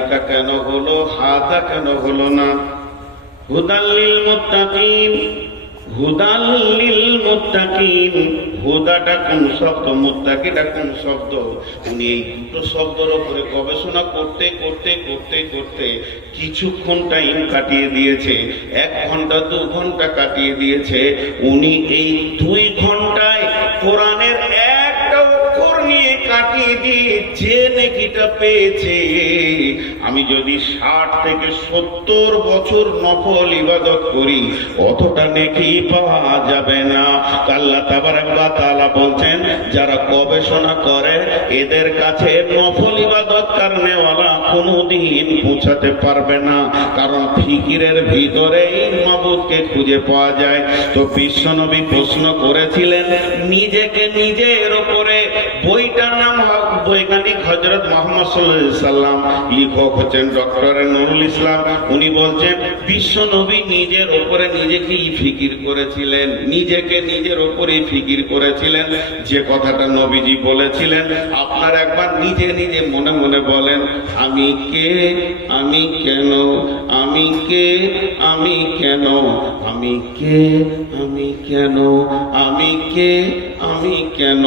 যালিকা কেন হলো, হাদা কেন হলো না? হুদাল লিল মুত্তাকিন, হুদাল লিল মুত্তাকিন, হুদাটা কোন শব্দ, মুত্তাকিটা কোন শব্দ? উনি এই দুটো শব্দের উপরে গবেষণা করতে করতে করতে করতে কিছুক্ষণ টাইম কাটিয়ে দিয়েছে, 1 ঘন্টা 2 ঘন্টা কাটিয়ে দিয়েছে। উনি এই 2 ঘন্টায় কোরআনের একটা অক্ষর নিয়ে কাটিয়ে দিয়ে যে নেকিটা পেয়েছে, আমি যদি 60 থেকে 70 বছর নফল ইবাদত করি অতটা নেকি পাওয়া যাবে না। আল্লাহ তাবারক ওয়া তাআলা বলছেন, যারা গবেষণা করে এদের কাছে নফল ইবাদত করনেওয়ালা কোনোদিন পৌঁছাতে পারবে না, কারণ ফিকিরের ভিতরেই মাবুদকে খুঁজে পাওয়া যায়। তো বিশ্বনবী প্রশ্ন করেছিলেন নিজেকে নিজের উপরে, বইটার নাম বৈজ্ঞানিক হযরত মুহাম্মদ সাল্লাল্লাহু আলাইহি সাল্লাম, লেখক হচ্ছেন ডক্টর নুরুল ইসলাম। উনি বলছেন বিশ্বনবী নিজের উপরে নিজেকেই ফিকির করেছিলেন, নিজেকে নিজের উপরেই ফিকির করেছিলেন। যে কথাটা নবীজি বলেছিলেন, আপনার একবার নিজে নিজে মনে মনে বলেন, আমি কে, আমি কেন, আমি কে, আমি কেন, আমি কে, আমি কেন, আমি কে, আমি কেন।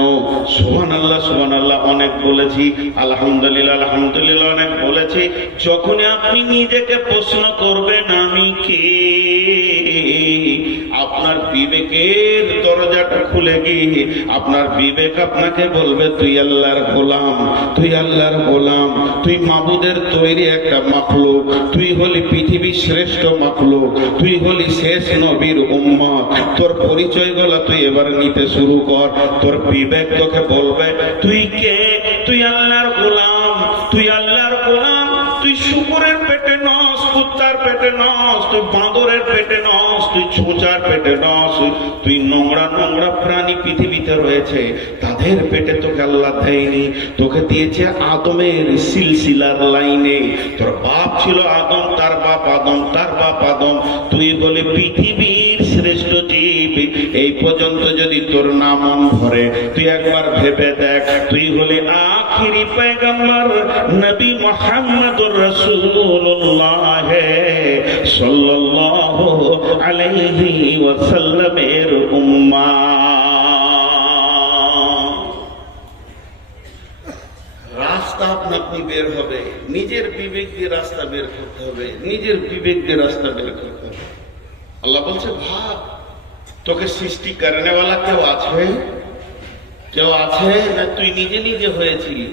সুবহানাল্লাহ সুবহানাল্লাহ অনেক বলেছি, আলহামদুলিল্লাহ আলহামদুলিল্লাহ অনেক বলেছি। যখনই আপনি নিজেকে প্রশ্ন করবেন আমি কে, আপনার বিবেকের দরজাটা খুলে গিয়ে আপনার বিবেক আপনাকে বলবে তুই আল্লাহর গোলাম, তুই আল্লাহর গোলাম, তুই মাবুদের তৈরি একটা মাখলুক, তুই হলি পৃথিবীর শ্রেষ্ঠ মাখলুক, তুই হলি শেষ নবীর উম্মত। তোর পরিচয়গুলো তুই এবার নিতে শুরু কর। তোর বিবেক তোকে বলবে তুই কে, তুই আল্লাহর গোলাম, তুই আল্লাহর গোলাম, তুই শুকরের পেটে নস, কুত্তার পেটে নস, তুই বাঁদরের পেটে নস, তুই ছোঁচার পেটে নস, তুই নোংরা নোংরা প্রাণী পৃথিবীতে রয়েছে তাদের পেটে তোকে আল্লাহ দেয়নি, তোকে দিয়েছে আদমের সিলসিলার লাইনে। তোর বাপ ছিল আদম, তার বাপ আদম, তার বাপ আদম, তুই বলে পৃথিবীর শ্রেষ্ঠ জীব। এই পর্যন্ত যদি তোর না মন ভরে তুই একবার ভেবে দেখ, তুই হলে আখিরি পয়গম্বর নবী মুহাম্মদুর রাসূলুল্লাহ সাল্লাল্লাহু আলাইহি ওয়াসাল্লামের উম্মাহ। রাস্তা আপনি বের হবে, নিজের বিবেক দিয়ে রাস্তা বের করতে হবে, নিজের বিবেক দিয়ে রাস্তা বের করতে হবে। আল্লাহ বলছে ভাব, তোকে সৃষ্টি করনেওয়ালা কেউ আছে? কেউ আছে না তুই নিজে নিজে হয়েছিলি?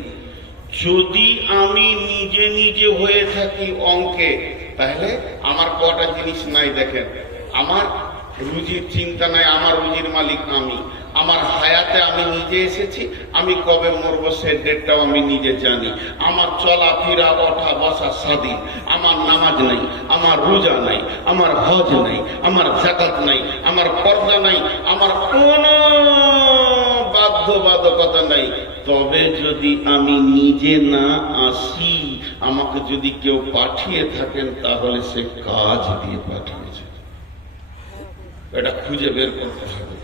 যদি আমি নিজে নিজে হয়ে থাকি অঙ্কে, তাহলে আমার কটা জিনিস নাই দেখেন। আমার রুজির চিন্তা নাই, আমার রুজির মালিক আমি। আমার হায়াতে আমি নিজে এসেছি, আমি কবে মরবো সে ডেটটাও আমি নিজে জানি। আমার চলাফেরা ওঠা বসা স্বাধীন। আমার নামাজ নাই, আমার রোজা নাই, আমার হজ নাই, আমার যাকাত নাই, আমার পর্দা নাই, আমার কোনো বাধ্যবাধকতা নাই। তবে যদি আমি নিজে না আসি, আমাকে যদি কেউ পাঠিয়ে থাকেন তাহলে সে কাজ দিয়ে পাঠিয়েছে, এটা খুঁজে বের করতে হবে।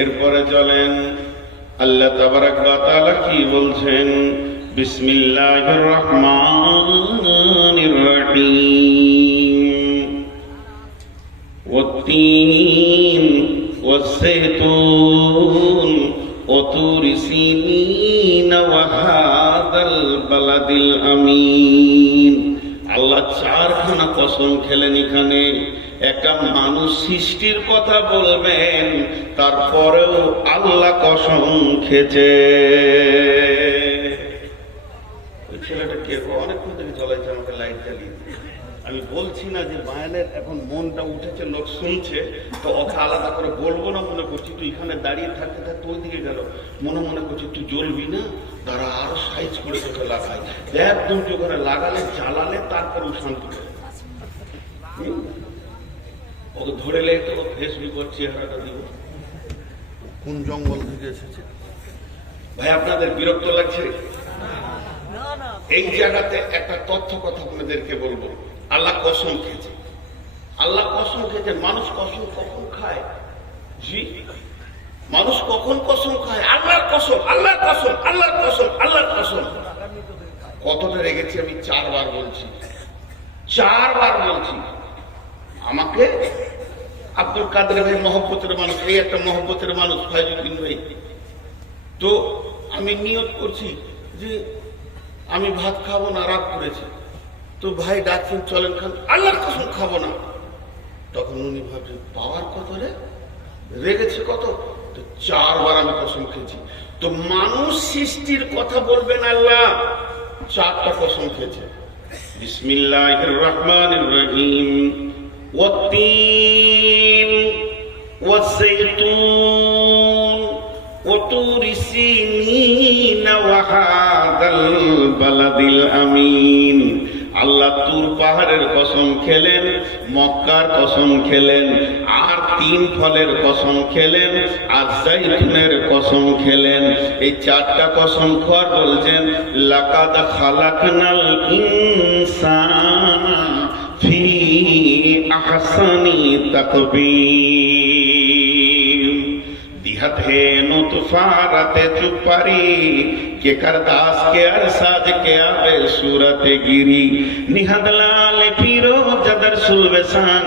এরপরে চলেন আল্লাহ তাবারক ওয়া তাআলা কি বলছেন, বিসমিল্লাহির রহমানির রহিম, ওয়াত-তিন ওয়াজ-যাইতুন ওয়া তুরি সিনিন ওয়া হাযাল বালাদিল আমিন। আল্লাহ 4খানা কসম খেলেন এখানে। একটা মানুষ সৃষ্টির কথা বলবেন, তারপরেও আল্লাহ কসম খেয়েছে। ওই ছেলেটা কে অনেকক্ষণ থেকে জ্বলাইছে, আমাকে লাইট জ্বালিয়ে। আমি বলছি না যে বায়ানের এখন মনটা উঠেছে, লোক শুনছে, তো কথা আলাদা করে বলবো না মনে করছি। তুই এখানে দাঁড়িয়ে থাকতে থাকতে ওই দিকে গেল, মনে মনে করছি তুই জ্বলবি না, তারা আরো সাইজ করে তোকে লাগায়। একদম তুই ওখানে লাগালে, জ্বালালে, তারপরেও শান্তি করে। ওকে ধরে লেগে তো ফেসবুক চেহারাটা দিব, কোন জঙ্গল থেকে এসেছে ভাই? আপনাদের বিরক্ত লাগছে? এই জায়গাতে একটা তথ্য কথা আপনাদেরকে বলবো। আল্লাহ কসম খেয়েছে, আল্লাহ কসম খেয়েছেন। মানুষ কসম কখন খায়? জি, মানুষ কখন কসম খায়? আল্লাহর কসম, আল্লাহর কসম, আল্লাহর কসম, আল্লাহর কসম। কতটা রেগেছি আমি 4 বার বলছি, 4 বার বলছি। আমাকে আব্দুল কাদের ভাই মহব্বতের মানুষ, এই একটা মহব্বতের মানুষ ফয়জুদ্দিন ভাই। তো আমি নিয়ত করছি যে আমি ভাত খাবো না, রাগ করেছি। তো ভাই ডাকছেন চলেন খান, আল্লাহর কসম খাবো না। তখন উনি ভাবছেন পাওয়ার কত রে, রেগেছে কত। তো 4 বার আমি কসম খেয়েছি। তো মানুষ সৃষ্টির কথা বলবেন আল্লাহ, 4টা কসম খেয়েছে। বিসমিল্লাহির রহমানির রহিম, ওয়াত্তিন ওয়াজ্জাইতুন وطور سينين وهذا البلد الأمين। আল্লাহ তুর পাহাড়ের কসম খেলেন, মক্কার কসম খেলেন, আর 3 ফলের কসম খেলেন, আর জাইতুনের কসম খেলেন। এই 4টা কসম খোর বলছেন লাকাদ খালাকনাল ইনসানা ফি আহসানি তাকবীর। दिहत है नुतफारते चुपारी के करदास के अरसाज के आबे सूरत गिरी। निहद लाल फिरोज दर सुलबसान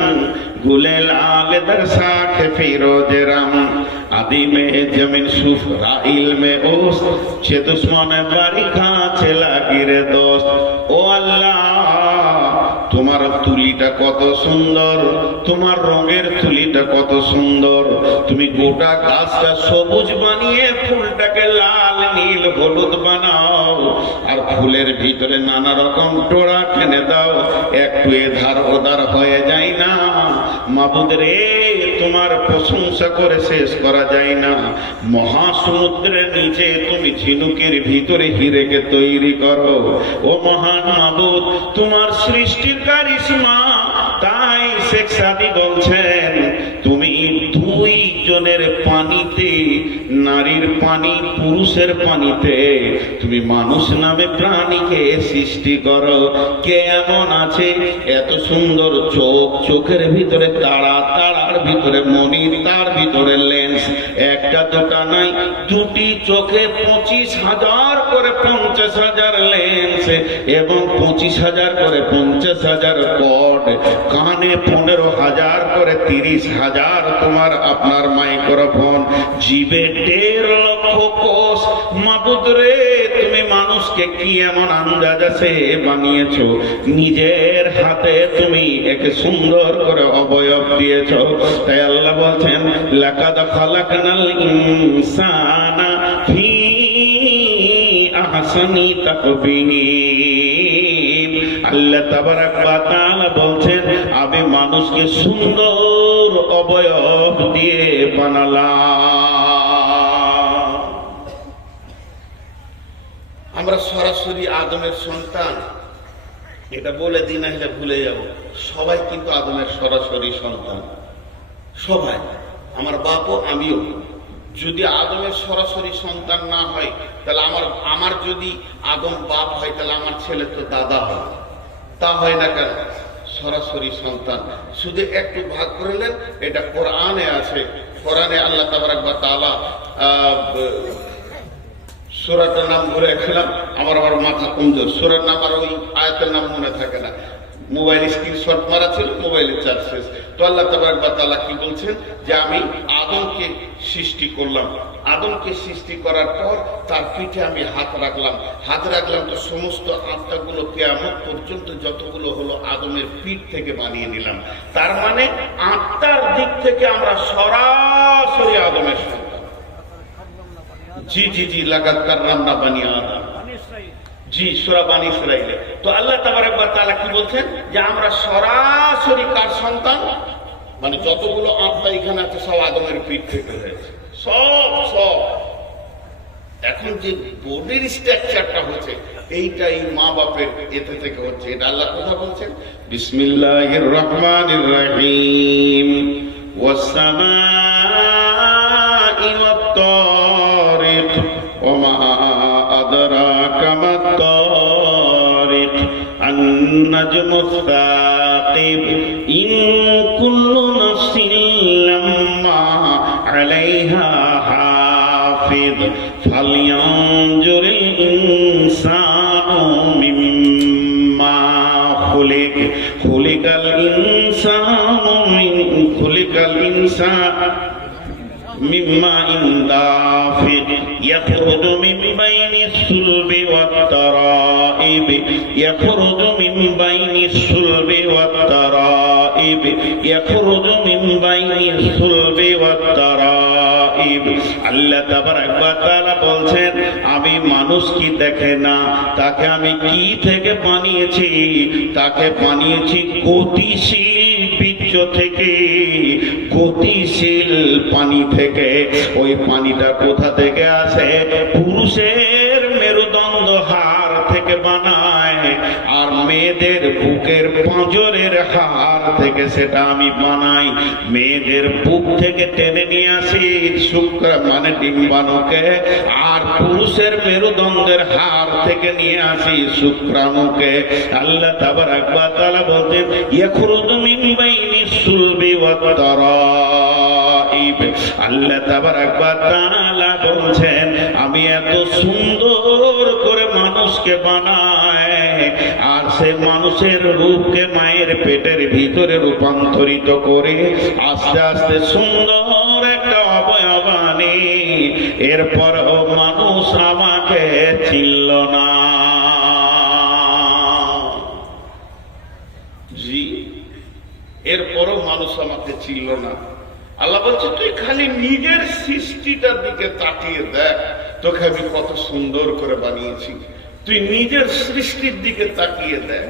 गुले लाल दर साख फिरोज राम। आदि में जमीन सुफ राइल में ओस्त छे दुश्मन बारी खा चला गिरे दोस्त। ओ अल्लाह তোমার তুলিটা কত সুন্দর, তোমার রঙের তুলিটা কত সুন্দর। তুমি গোটা গাছটা সবুজ বানিয়ে ফুলটাকে লাল নীল হলুদ বানাও, আর ফুলের ভিতরে নানা রকম ডোরা টেনে দাও, একটু এধার ওধার হয়ে যায় না। মাবুদ রে তোমার প্রশংসা করে শেষ করা যায় না। মহাসমুদ্রের নিচে তুমি ঝিনুকের ভিতরে হিরেকে তৈরি করো। ও মহান মাবুদ, তোমার সৃষ্টির কারিশমা। তাই শেখ সাদি বলছেন তুমি 2 জনের পানিতে, নারীর পানি পুরুষের পানিতে তুমি মানুষ নামে প্রাণীকে সৃষ্টি করো। কে এমন আছে এত সুন্দর চোখ, চোখের ভিতরে তারা, তারার ভিতরে মণি, তার ভিতরে লেন্স, একটা দুটা নাই, 2টি চোখে 25,000 করে 50,000 লেন্স এবং 25,000 করে 50,000 কর্ড, কানে 15,000 করে 30,000 তোমার আপনার মাইক্রোফোন, জিভে 1.5 লক্ষ কোষ। মাবুদ রে তুমি মানুষকে কি এমন আন্দাজ আছে বানিয়েছো, নিজের হাতে তুমি একে সুন্দর করে অবয়ব দিয়েছো। তাই আল্লাহ বলছেন লাকাদ খালাকনাল ইনসানা ফি আহসানি তাকবীর। আল্লাহ তাবারাক ওয়া তাআলা বলছেন আমি মানুষকে সুন্দর অবয়ব দিয়ে বানালাম। আমরা সরাসরি আদমের সন্তান, এটা বলে দিন আসলে ভুলে যাব। সবাই কিন্তু আদমের সরাসরি সন্তান, সবাই, আমার বাপও আমিও। যদি আদমের সরাসরি সন্তান না হয় তাহলে আমার যদি আদম বাপ হয় তাহলে আমার ছেলে তো দাদা হয়। তা হয় না কেন? সরাসরি সন্তান। শুধু একটু ভাগ করে নেন, এটা কোরআনে আছে। কোরআনে আল্লাহ তাবারাক ওয়া তাআলা সূরাটার নাম ভুলে গেলাম, আমার মাথা কমজোর। সূরার নাম আর ওই আয়াতের নাম মনে থাকে না। মোবাইল স্ক্রিনশট মারা ছিল, মোবাইলের চার্জ শেষ। তো আল্লাহ তাবারাক ওয়া তাআলা কি বলছেন যে আমি আদমকে সৃষ্টি করলাম। আদমকে সৃষ্টি করার পর তার পিঠে আমি হাত রাখলাম। তো সমস্ত আত্মাগুলো কিয়ামত পর্যন্ত যতগুলো হলো আদমের পিঠ থেকে বানিয়ে নিলাম। তার মানে আত্মার দিক থেকে আমরা সরাসরি আদমের সন্তান। জি জি জি লাকাদ কাররামনা বানি আদম। জি সূরা বানি ইসরাঈলে। তো আল্লাহ তাবারাক ওয়া তাআলা কি বলছেন যে আমরা সরাসরি কার সন্তান, মানে যতগুলো আত্মা এখানে আছে সব আদমের পিঠ থেকে হয়েছে, সব। এখন যে বডির স্ট্রাকচারটা হচ্ছে এইটাই মা বাপের এতে থেকে হচ্ছে। এটা আল্লাহ কথা বলছেন বিসমিল্লাহির রহমানির রহিম ওয়াস সামাই ওয়াত তারিক ওয়া মা আদরাকা মাত তারিক আন-নাজমুস সাকিব ইন কুল্লু নাফসিন লাম্মা আলাইহা হাফিজ ফালইয়ানজুরিল ইনসানু খুলিক খুলিকাল ইনসান মিম্মা দাফিক ইয়াখরুজু মিন বাইনিস সুলবি ওয়াত তারাইব ইয়াখরুজু মিন বাইনিস সুলবি ওয়াত তারাইব ইয়াখরুজু মিন বাইনিস সুলবি ওয়াত তারাইব। আল্লাহ তাবারক ওয়া তাআলা বলছেন, আমি মানুষ কি দেখে না, তাকে আমি কি থেকে বানিয়েছি? তাকে বানিয়েছি গতিশীল বীর্য থেকে, গতিশীল পানি থেকে। ওই পানিটা কোথা থেকে আসে? পুরুষের মেরুদণ্ড হাড় থেকে বানায়, আর মেয়েদের বুকের পাঁজরের হাড় থেকে সেটা আমি বানাই। মেয়েদের বুক থেকে টেনে নিয়ে আসি শুক্র মানে ডিম্বাণুকে, আর পুরুষের মেরুদণ্ডের হাড় থেকে নিয়ে আসি শুক্রাণুকে। আল্লাহ তাবারক ওয়া তাআলা বলতেন, ইয়াখরুজু মিন বাইনিস সুলবি ওয়াত তারাইব। আল্লাহ তাবারক ওয়া তাআলা বলছেন, আমি এত সুন্দর করে মানুষকে বানাই, আর সে মানুষের রূপকে মায়ের পেটের ভিতরে রূপান্তরিত করে আস্তে আস্তে সুন্দর একটা অবয়ব আনি। এরপরও মানুষ আমাকে চিনল না। জি, এরপরও মানুষ আমাকে চিনল না। আল্লাহ বলছে, তুই খালি নিজের সৃষ্টিটার দিকে তাকিয়ে দেখ, তোকে আমি কত সুন্দর করে বানিয়েছি। তুই নিজের সৃষ্টির দিকে তাকিয়ে দেখ,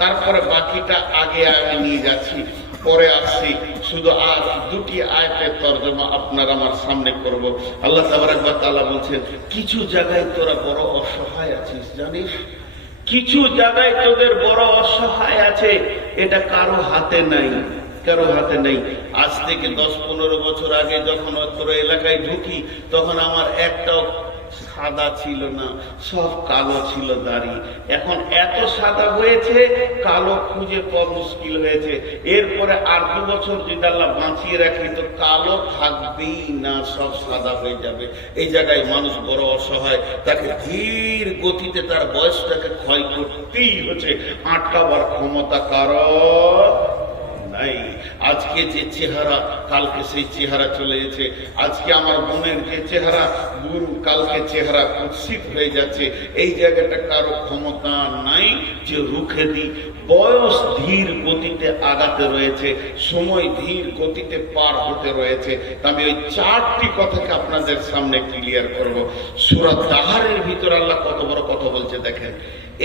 তারপরে বাকিটা আগে আমি নিয়ে যাচ্ছি, পরে আসছি। শুধু আর দুটি আয়াতের তরজমা আপনার আমার সামনে করব। আল্লাহ তাবারক ওয়া তাআলা বলছেন, কিছু জায়গায় তোরা বড় অসহায় আছিস, জানিস? কিছু জায়গায় তোদের বড় অসহায় আছে, এটা কারো হাতে নাই, কারো হাতে নেই। আজ থেকে 10-15 বছর আগে যখন তোর এলাকায় ঢুকি, তখন আমার একটাও সাদা ছিল না, সব কালো ছিল দাড়ি। এখন এত সাদা হয়েছে, কালো খুঁজে পাওয়া মুশকিল হয়েছে। এরপরে আর 2 বছর যদি আল্লাহ বাঁচিয়ে রাখি, তো কালো থাকবেই না, সব সাদা হয়ে যাবে। এই জায়গায় মানুষ বড় অসহায়, তাকে ধীর গতিতে তার বয়সটাকে ক্ষয় করতেই হচ্ছে, আটকাবার ক্ষমতা কারো নাই। আজকে যে চেহারা, কালকে সেই চেহারা চলে গেছে। আজকে আমার বোনের যে চেহারা, কালকে চেহারা কুৎসিত হয়ে যাচ্ছে। এই জায়গাটা কারো ক্ষমতা নাই যে রুখে দিই। বয়স ধীর গতিতে আগাতে রয়েছে, সময় ধীর গতিতে পার হতে রয়েছে। আমি ওই 4টি কথাকে আপনাদের সামনে ক্লিয়ার করব। সূরা দাহারের ভিতর আল্লাহ কত বড় কথা বলছে দেখেন।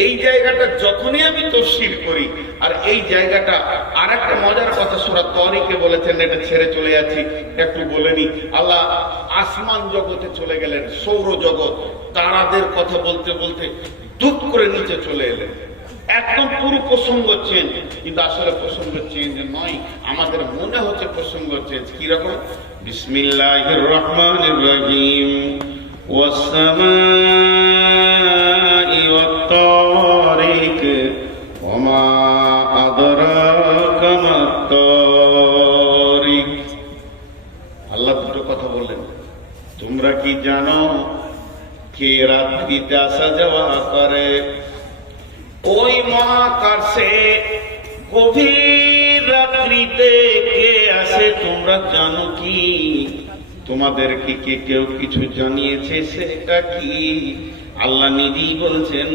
এই জায়গাটা যখনই আমি তাফসীর করি, আর এই জায়গাটা আর একটা মজার কথা সূরা তারিকে বলেছেন, এটা ছেড়ে চলে যাচ্ছি, একটু বলে নি। আল্লাহ আসমান জগতে চলে গেলেন, সৌর জগৎ, তারাদের কথা বলতে বলতে দুপ করে নিচে চলে এলেন। একদম পুরো প্রসঙ্গ চেঞ্জ, কিন্তু আসলে প্রসঙ্গ চেঞ্জ নয়, আমাদের মনে হচ্ছে প্রসঙ্গ চেঞ্জ। কিরকম? বিসমিল্লাহির রহমানির রহিম, ওয়াস-সামাই ওয়াত-তারিক, ওয়া-মা আদরাকা মাত-তারিক। আল্লাহ দুটো কথা বললেন। তোমরা কি জানো কে রাত্রিতে আসা যাওয়া করে? ওই মহাকাশে গভীর রাত্রিতে কে আসে তোমরা জানো কি? তোমাদের কি কেউ কিছু জানিয়েছে? সেটা কি? আল্লাহ নিজেই বলছেন,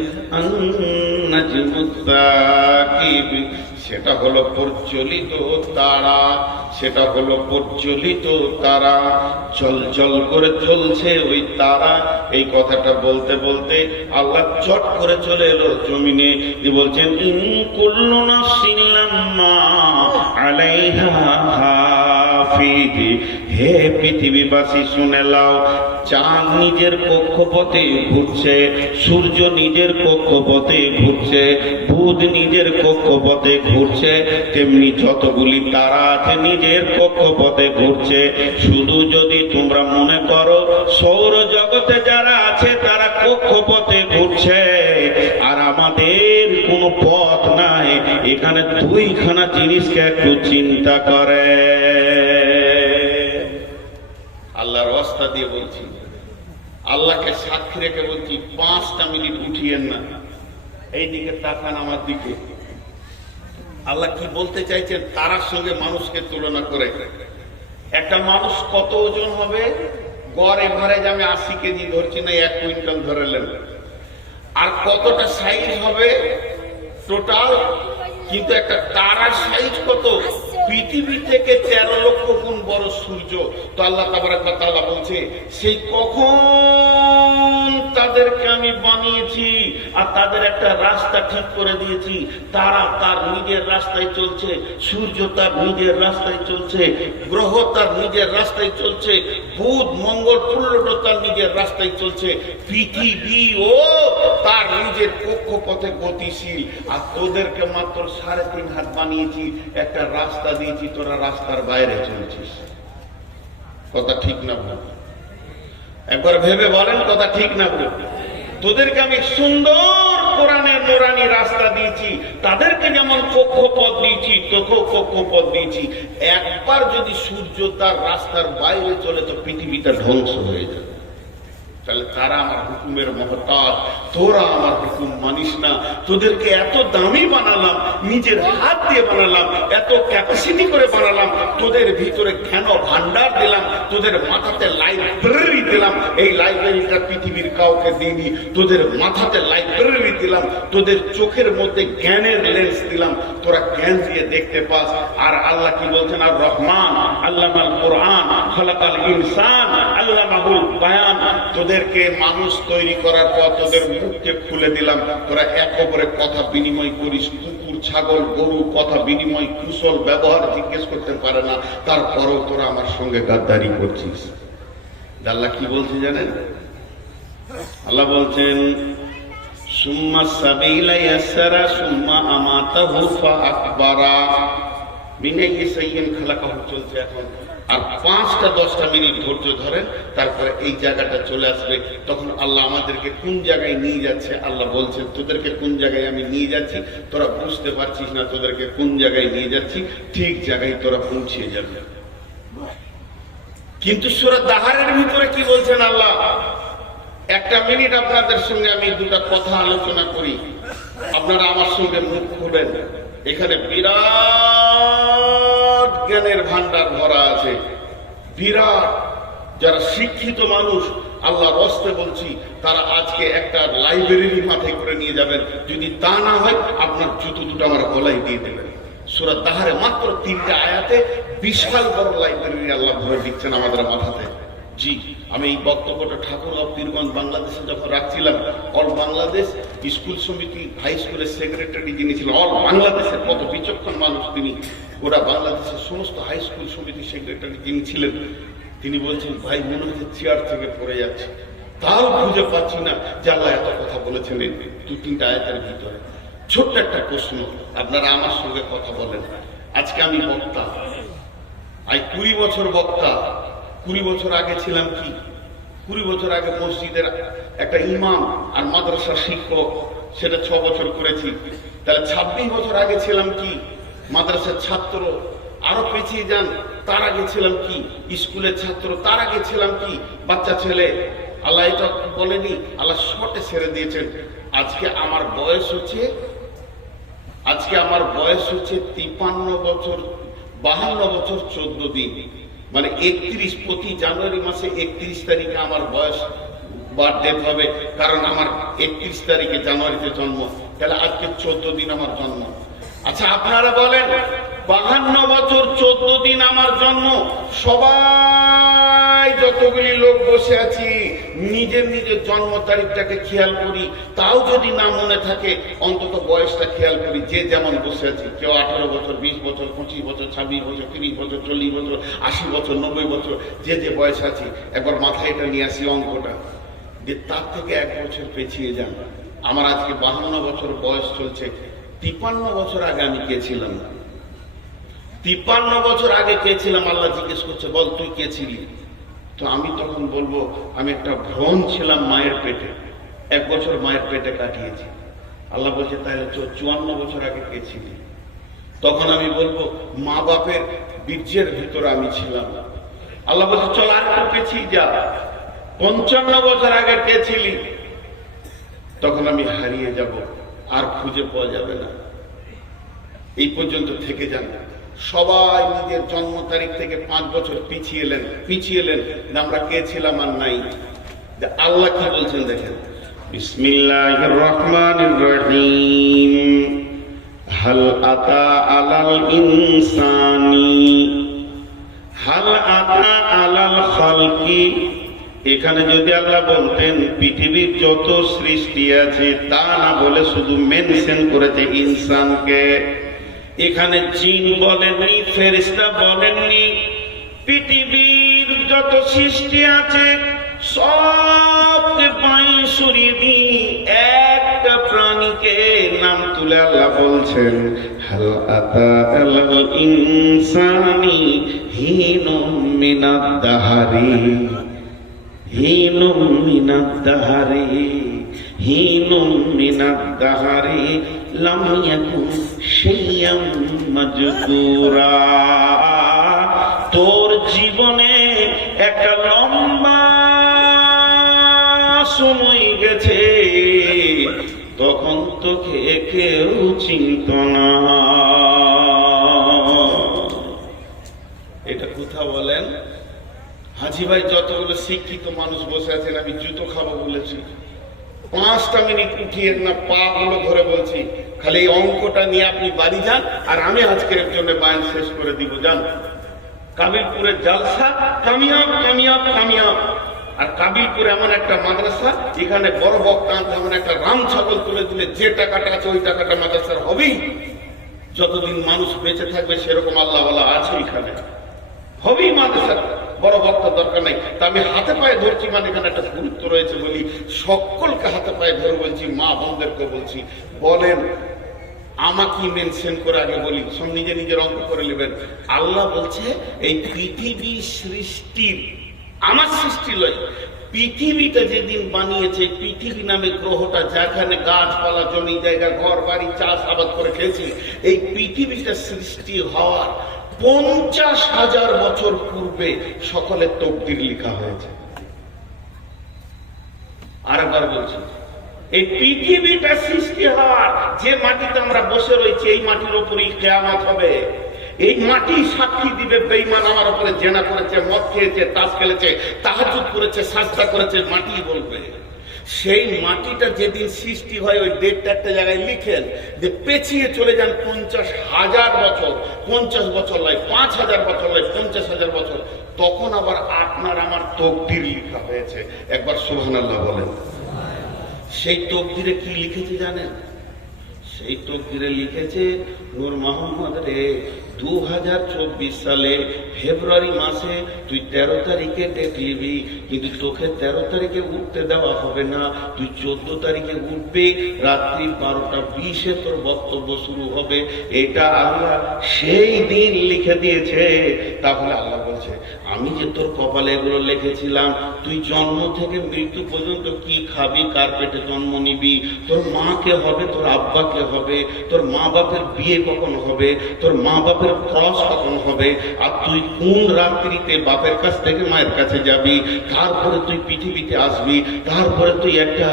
সেটা হলো প্রজ্বলিত তারা, সেটা হলো প্রজ্বলিত তারা, জল জল করে জ্বলছে ওই তারা। এই কথাটা বলতে বলতে আল্লাহ চট করে চলে এলো জমিনে, বলছেন, ইন কুল্লু নাফসিন লাম্মা আলাইহা হাফিজ। হে পৃথিবীবাসী শুনে লাও, চাঁদ নিজের কক্ষপথে ঘুরছে, সূর্য নিজের কক্ষপথে ঘুরছে, বুধ নিজের কক্ষপথে ঘুরছে, তেমনি যতগুলি তারা আছে নিজের কক্ষপথে ঘুরছে। শুধু যদি তোমরা মনে করো সৌর জগতে যারা আছে তারা কক্ষপথে ঘুরছে আর আমাদের কোনো পথ নাই, এখানে 2খানা জিনিসকে একটু চিন্তা করে। আল্লাহর ওয়াস্তা দিয়ে বলছি, আল্লাহকে সাক্ষী রেখে বলছি, 5টা মিনিট উঠিয়েন না। এই দিকে তাকান আমার দিকে, আল্লাহ কি বলতে চাইছেন তারার সঙ্গে মানুষকে তুলনা করে? একটা মানুষ কত ওজন হবে? গড় এভারেজ আমি 80 কেজি ধরছি না, 1 কুইন্টাল ধরেলেন। আর কতটা সাইজ হবে টোটাল? কিন্তু একটা তারার সাইজ কত? পৃথিবী থেকে 13 লক্ষ গুণ বড় সূর্য। তো আল্লাহ তাবারক ওয়া তাআলা বলছে সেই কখন তাদেরকে আমি বানিয়েছি আর তাদের একটা রাস্তা ঠিক করে দিয়েছি। তারা তার নিজের রাস্তায় চলছে, সূর্য তার নিজের রাস্তায় চলছে, গ্রহ তার নিজের রাস্তায় চলছে, বুধ মঙ্গল প্লুটো তার নিজের রাস্তায় চলছে, পৃথিবীও তার নিজের কক্ষপথে গতিশীল। আর তোদেরকে মাত্র 3.5 হাত বানিয়েছি, একটা রাস্তা দিয়েছি, তোরা রাস্তার বাইরে চলছিস। কথা ঠিক না ভুল? একবার ভেবে বলেন কথা ঠিক না ভুল? তোদেরকে আমি সুন্দর কোরআনের নুরানি রাস্তা দিয়েছি, তাদেরকে যেমন কক্ষপথ দিয়েছি তোকেও কক্ষপথ দিয়েছি। একবার যদি সূর্য তার রাস্তার বাইরে চলে তো পৃথিবীটা ধ্বংস হয়ে যাবে। তাহলে তারা আমার হুকুমের মহতাজ, তোরা আমার হুকুম মানিস না। তোদেরকে এত দামি বানালাম, নিজের হাত দিয়ে বানালাম, এত ক্যাপাসিটি করে বানালাম, তোদের ভিতরে জ্ঞান ভান্ডার দিলাম, তোদের মাথাতে লাইব্রেরি দিলাম। এই লাইব্রেরিটা পৃথিবীর কাউকে দিইনি। তোদের মাথাতে লাইব্রেরি দিলাম, তোদের চোখের মধ্যে জ্ঞানের লেন্স দিলাম, তোরা জ্ঞান দিয়ে দেখতে পাস। আর আল্লাহ কি বলছেন? আর রহমান আল্লামাল কোরআন খলাকাল ইনসান আল্লামাহুল বায়ান। তোদেরকে মানুষ তৈরি করার পর তোদের মুখকে খুলে দিলাম, তোরা এক অপরের কথা বিনিময় করিস। কুকুর ছাগল গরু কথা বিনিময় কুশল ব্যবহার জিজ্ঞেস করতে পারে না, তারপরেও তোরা আমার সঙ্গে গাদ্দারি করছিস। আল্লাহ কি বলছে জানেন? আল্লাহ বলছেন সুম্মা সাবিলা ইয়াসরা সুম্মা আমাতাহু ফাআকবারা বিনাইয়ি সাইয়্যিন খালাকাহু চলছে এখন। আর 5-10 মিনিট ধৈর্য ধরেন, তারপরে এই জায়গাটা চলে আসবে। তখন আল্লাহ আমাদেরকে কোন জায়গায় নিয়ে যাচ্ছে আল্লাহ বলছেন, তোদেরকে কোন জায়গায় আমি নিয়ে যাচ্ছি তোরা বুঝতে পারছিস না, তোদেরকে কোন জায়গায় নিয়ে যাচ্ছি ঠিক জায়গায় তোরা পৌঁছে যাবে। কিন্তু সূরা দাহারের ভিতরে কি বলছেন আল্লাহ? 1 মিনিট আপনাদের সঙ্গে আমি 2টা কথা আলোচনা করি, আপনারা আমার সঙ্গে মুখ খুলেন। এখানে বিরাট জ্ঞানের ভান্ডার ভরা আছে, বিরাট। যারা শিক্ষিত মানুষ আল্লাহর রাস্তে বলছি, তারা আজকে একটা লাইব্রেরি মাথায় করে নিয়ে যাবেন। যদি তা না হয় আপনার জুতো দুটো আমার গলায় দিয়ে দেবেন। সূরা দাহারে মাত্র 3টা আয়াতে বিশাল বড় লাইব্রেরি আল্লাহ ভরে দিচ্ছেন আমাদের মাথাতে। জি, আমি এই বক্তব্যটা ঠাকুরগাঁও পীরগঞ্জ বাংলাদেশে যখন রাখছিলাম, অল বাংলাদেশ স্কুল সমিতি হাই স্কুলের সেক্রেটারি যিনি ছিলেন, অল বাংলাদেশের কত বিচক্ষণ মানুষ তিনি, গোটা বাংলাদেশের সমস্ত হাই স্কুল সমিতি সেক্রেটারি যিনি ছিলেন, তিনি বলছেন ভাই মনে হচ্ছে চেয়ার থেকে পড়ে যাচ্ছে, তাও খুঁজে পাচ্ছি না যে আল্লাহ এত কথা বলেছেন এই 2-3টা আয়াতের ভিতরে। ছোট্ট একটা প্রশ্ন, আপনারা আমার সঙ্গে কথা বলেন। আজকে আমি বক্তা, 20 বছর বক্তা। 20 বছর আগে ছিলাম কি? 20 বছর আগে মসজিদের একটা ইমাম আর মাদ্রাসা শিক্ষক, সেটা 6 বছর করেছি। তাহলে 26 বছর আগে ছিলাম কি? মাদ্রাসার ছাত্র। আরো পেছিয়ে যান, তার আগে ছিলাম কি? স্কুলের ছাত্র। তার আগে ছিলাম কি? বাচ্চা ছেলে। আল্লাহ এটা বলেনি, আল্লাহ শর্টে ছেড়ে দিয়েছেন। আজকে আমার বয়স হচ্ছে 53 বছর 52 বছর 14 দিন, মানে 31 প্রতি জানুয়ারি মাসে 31 তারিখে আমার বয়স বার্থডে হবে, কারণ আমার 31 তারিখে জানুয়ারিতে জন্ম। তাহলে আজকে 14 দিন আমার জন্ম। আচ্ছা আপনারা বলেন, 52 বছর 14 দিন আমার জন্ম। সবাই যতগুলি লোক বসে আছি নিজের নিজের জন্ম তারিখটাকে খেয়াল করি, তাও যদি না মনে থাকে অন্তত বয়সটা খেয়াল করি। যে যেমন বসে আছি, কেউ 18 বছর, 20 বছর, 25 বছর, 26 বছর, 30 বছর, 40 বছর, 80 বছর, 90 বছর, যে যে বয়স আছে একবার মাথায় এটা নিয়ে আসি অঙ্কটা, যে তার থেকে 1 বছর পেছিয়ে যান। আমার আজকে 52 বছর বয়স চলছে। 53 বছর আগে আমি কে ছিলাম? 53 বছর আগে কে ছিলাম? আল্লাহ জিজ্ঞেস করছে, বল তুই কে ছিলি? তো আমি তখন বলবো আমি একটা ভ্রণ ছিলাম মায়ের পেটে, 1 বছর মায়ের পেটে কাটিয়েছি। আল্লাহ বলছে তাহলে 54 বছর আগে কে ছিলি? তখন আমি বলবো মা বাপের বীর্যের ভিতরে আমি ছিলাম। আল্লাহ বলছে চল আর একটু পেছিয়ে যা, 55 বছর আগে কে ছিলি? তখন আমি হারিয়ে যাব, আর খুঁজে পাওয়া যাবে না। এই পর্যন্ত থেকে যান। সবাই নিজের জন্ম তারিখ থেকে 5 বছর পিছিয়ে এলেন। আমরা কে ছিলাম আর নাই। আল্লাহ কি বলছেন দেখেন, বিসমিল্লাহির রহমানির রহিম। হাল আতা আলাল ইনসানি, হাল আতা আলাল খালকি। এখানে যদি আল্লাহ বলতেন পৃথিবীর যত সৃষ্টি আছে, তা না বলে শুধু মেনশন করেছে ইনসানকে। এখানে জিন বলেননি, ফেরেশতা বলেননি। পৃথিবীর যত সৃষ্টি আছে সবকে পায়ে সরিয়ে দিয়ে একটা প্রাণীকে নাম তুলে আল্লাহ বলছেন হাল আতা আলাল ইনসানি হিনুম মিনাদ দাহারি, হিনুম মিনাদ দাহারি, হিনুম মিনাদ দাহারি লাম ইয়াকুন শাইয়াম মাজকুরা। তোর জীবনে একটা লম্বা সময় গেছে, তখন তোকে কেউ চিনত না। এটা কথা বলেন। হাজি ভাই, যতগুলো শিক্ষিত মানুষ বসে আছেন, আমি জুতো খাবো বলেছি, 5টা মিনিট উঠিয়ে না পা গুলো ধরে বলছি, খালি এই অঙ্কটা নিয়ে আপনি বাড়ি যান, আর আমি আজকের জন্য বায়ান শেষ করে দিব। যান, কাবিলপুরের জালসা কামিয়াব কামিয়াব কামিয়াব। আর কাবিলপুরে এমন একটা মাদ্রাসা, এখানে বড় বক্তা আনতে এমন একটা রাম ছাগল তুলে দিলে যে টাকাটা আছে ওই টাকাটা মাদ্রাসার হবেই। যতদিন মানুষ বেঁচে থাকবে সেরকম আল্লাহ আছে এখানে, হবেই মাদ্রাসার। বড় বক্তা দরকার নাই। তা আমি হাতে পায়ে ধরছি, মানে এখানে একটা গুরুত্ব রয়েছে বলি সকলকে হাতে পায়ে ধরে বলছি, মা বোনদেরকে বলছি। বলেন আমাকে মেনশন করে আগে বলি, সব নিজে নিজের অঙ্ক করে নেবেন। আল্লাহ বলছে এই পৃথিবী সৃষ্টির, আমার সৃষ্টি লয়, পৃথিবীটা যেদিন বানিয়েছে, পৃথিবী নামে গ্রহটা, যেখানে গাছপালা, জমি জায়গা, ঘর বাড়ি, চাষ আবাদ করে খেয়েছি, এই পৃথিবীটা সৃষ্টি হওয়ার 50,000 বছর পূর্বে সকলের তকদির লেখা হয়েছে। আরেকবার বলছি, এই পৃথিবীটা সৃষ্টি হওয়ার, যে মাটিতে আমরা বসে রয়েছি এই মাটির উপরই কিয়ামত হবে। এই মাটি সাক্ষী দিবে বেঈমান আমার উপরে জেনা করেছে, মদ খেয়েছে, তাস খেলেছে, তাহাজ্জুদ করেছে, সাজদা করেছে, মাটি বলবে। সেই মাটিটা যেদিন সৃষ্টি হয় ওই ডেটটা একটা জায়গায় লিখেন, যে পেছিয়ে চলে যান 50,000 বছর, 50 বছর নয়, 5,000 বছর নয়, 50,000 বছর, তখন আবার আপনার আমার তকদির লেখা হয়েছে। একবার সুবহানাল্লাহ বলেন। সেই তকদিরে কি লিখেছে জানেন? সেই তকদিরে লিখেছে, নূর মোহাম্মদ রে, 2024 সালে ফেব্রুয়ারি মাসে তুই 13 তারিখে ডেট নিবি, কিন্তু তোকে 13 তারিখে উঠতে দেওয়া হবে না, তুই 14 তারিখে উঠবি, রাত্রি 12:20 তোর বক্তব্য শুরু হবে। এটা আল্লাহ সেই দিন লিখে দিয়েছে। তাহলে আল্লাহ বলছে, আমি যে তোর কপালে এগুলো লিখেছিলাম, তুই জন্ম থেকে মৃত্যু পর্যন্ত কি খাবি, কার পেটে জন্ম নিবি, তোর মা কে হবে, তোর আব্বা কে হবে, তোর মা বাপের বিয়ে কখন হবে, তোর মা বাপের ক্রস কখন হবে, আর তুই কোন রাত্রিতে বাপের কাছ থেকে মায়ের কাছে যাবি, তারপরে তুই পৃথিবীতে আসবি, তারপরে তুই একটা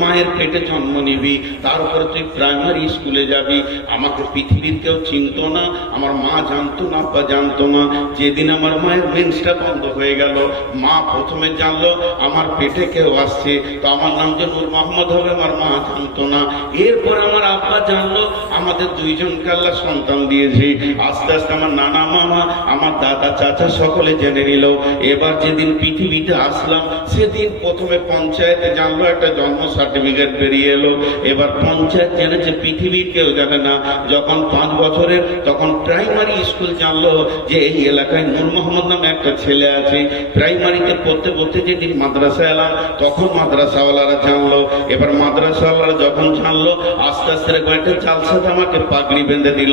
মায়ের পেটে জন্ম নিবি, তারপরে তুই প্রাইমারি স্কুলে যাবি। আমাকে পৃথিবীর কেউ চিনত না, আমার মা জানতো না, আব্বা জানতো না। যেদিন আমার মায়ের মেন্সটা বন্ধ হয়ে গেল, মা প্রথমে জানলো আমার পেটে কেউ আসছে, তো আমার নাম যে নূর মোহাম্মদ হবে, আমার মা জানতো না। এরপরে আমার আব্বা জানলো আমাদের 2 জনকে আল্লাহ সন্তান দিয়েছে। আস্তে আস্তে আমার নানা মামা, আমার দাদা চাচা সকলে জেনে নিল। এবার যেদিন পৃথিবীতে আসলাম, সেদিন প্রথমে পঞ্চায়েতে জানলো, একটা জন্ম সার্টিফিকেট বেরিয়ে এলো। এবার পঞ্চায়েত জেনেছে, পৃথিবীর কেউ জানে না। যখন 5 বছরের, তখন প্রাইমারি স্কুল জানলো যে এই এলাকায় নূর মোহাম্মদ নামে একটা ছেলে আছে। প্রাইমারিতে পড়তে পড়তে যেদিন মাদ্রাসা এলাম, তখন মাদ্রাসাওয়ালারা জানলো। এবার মাদ্রাসাওয়ালারা যখন জানলো, আস্তে আস্তে কয়েকটা জালসাতে আমাকে পাগড়ি বেঁধে দিল।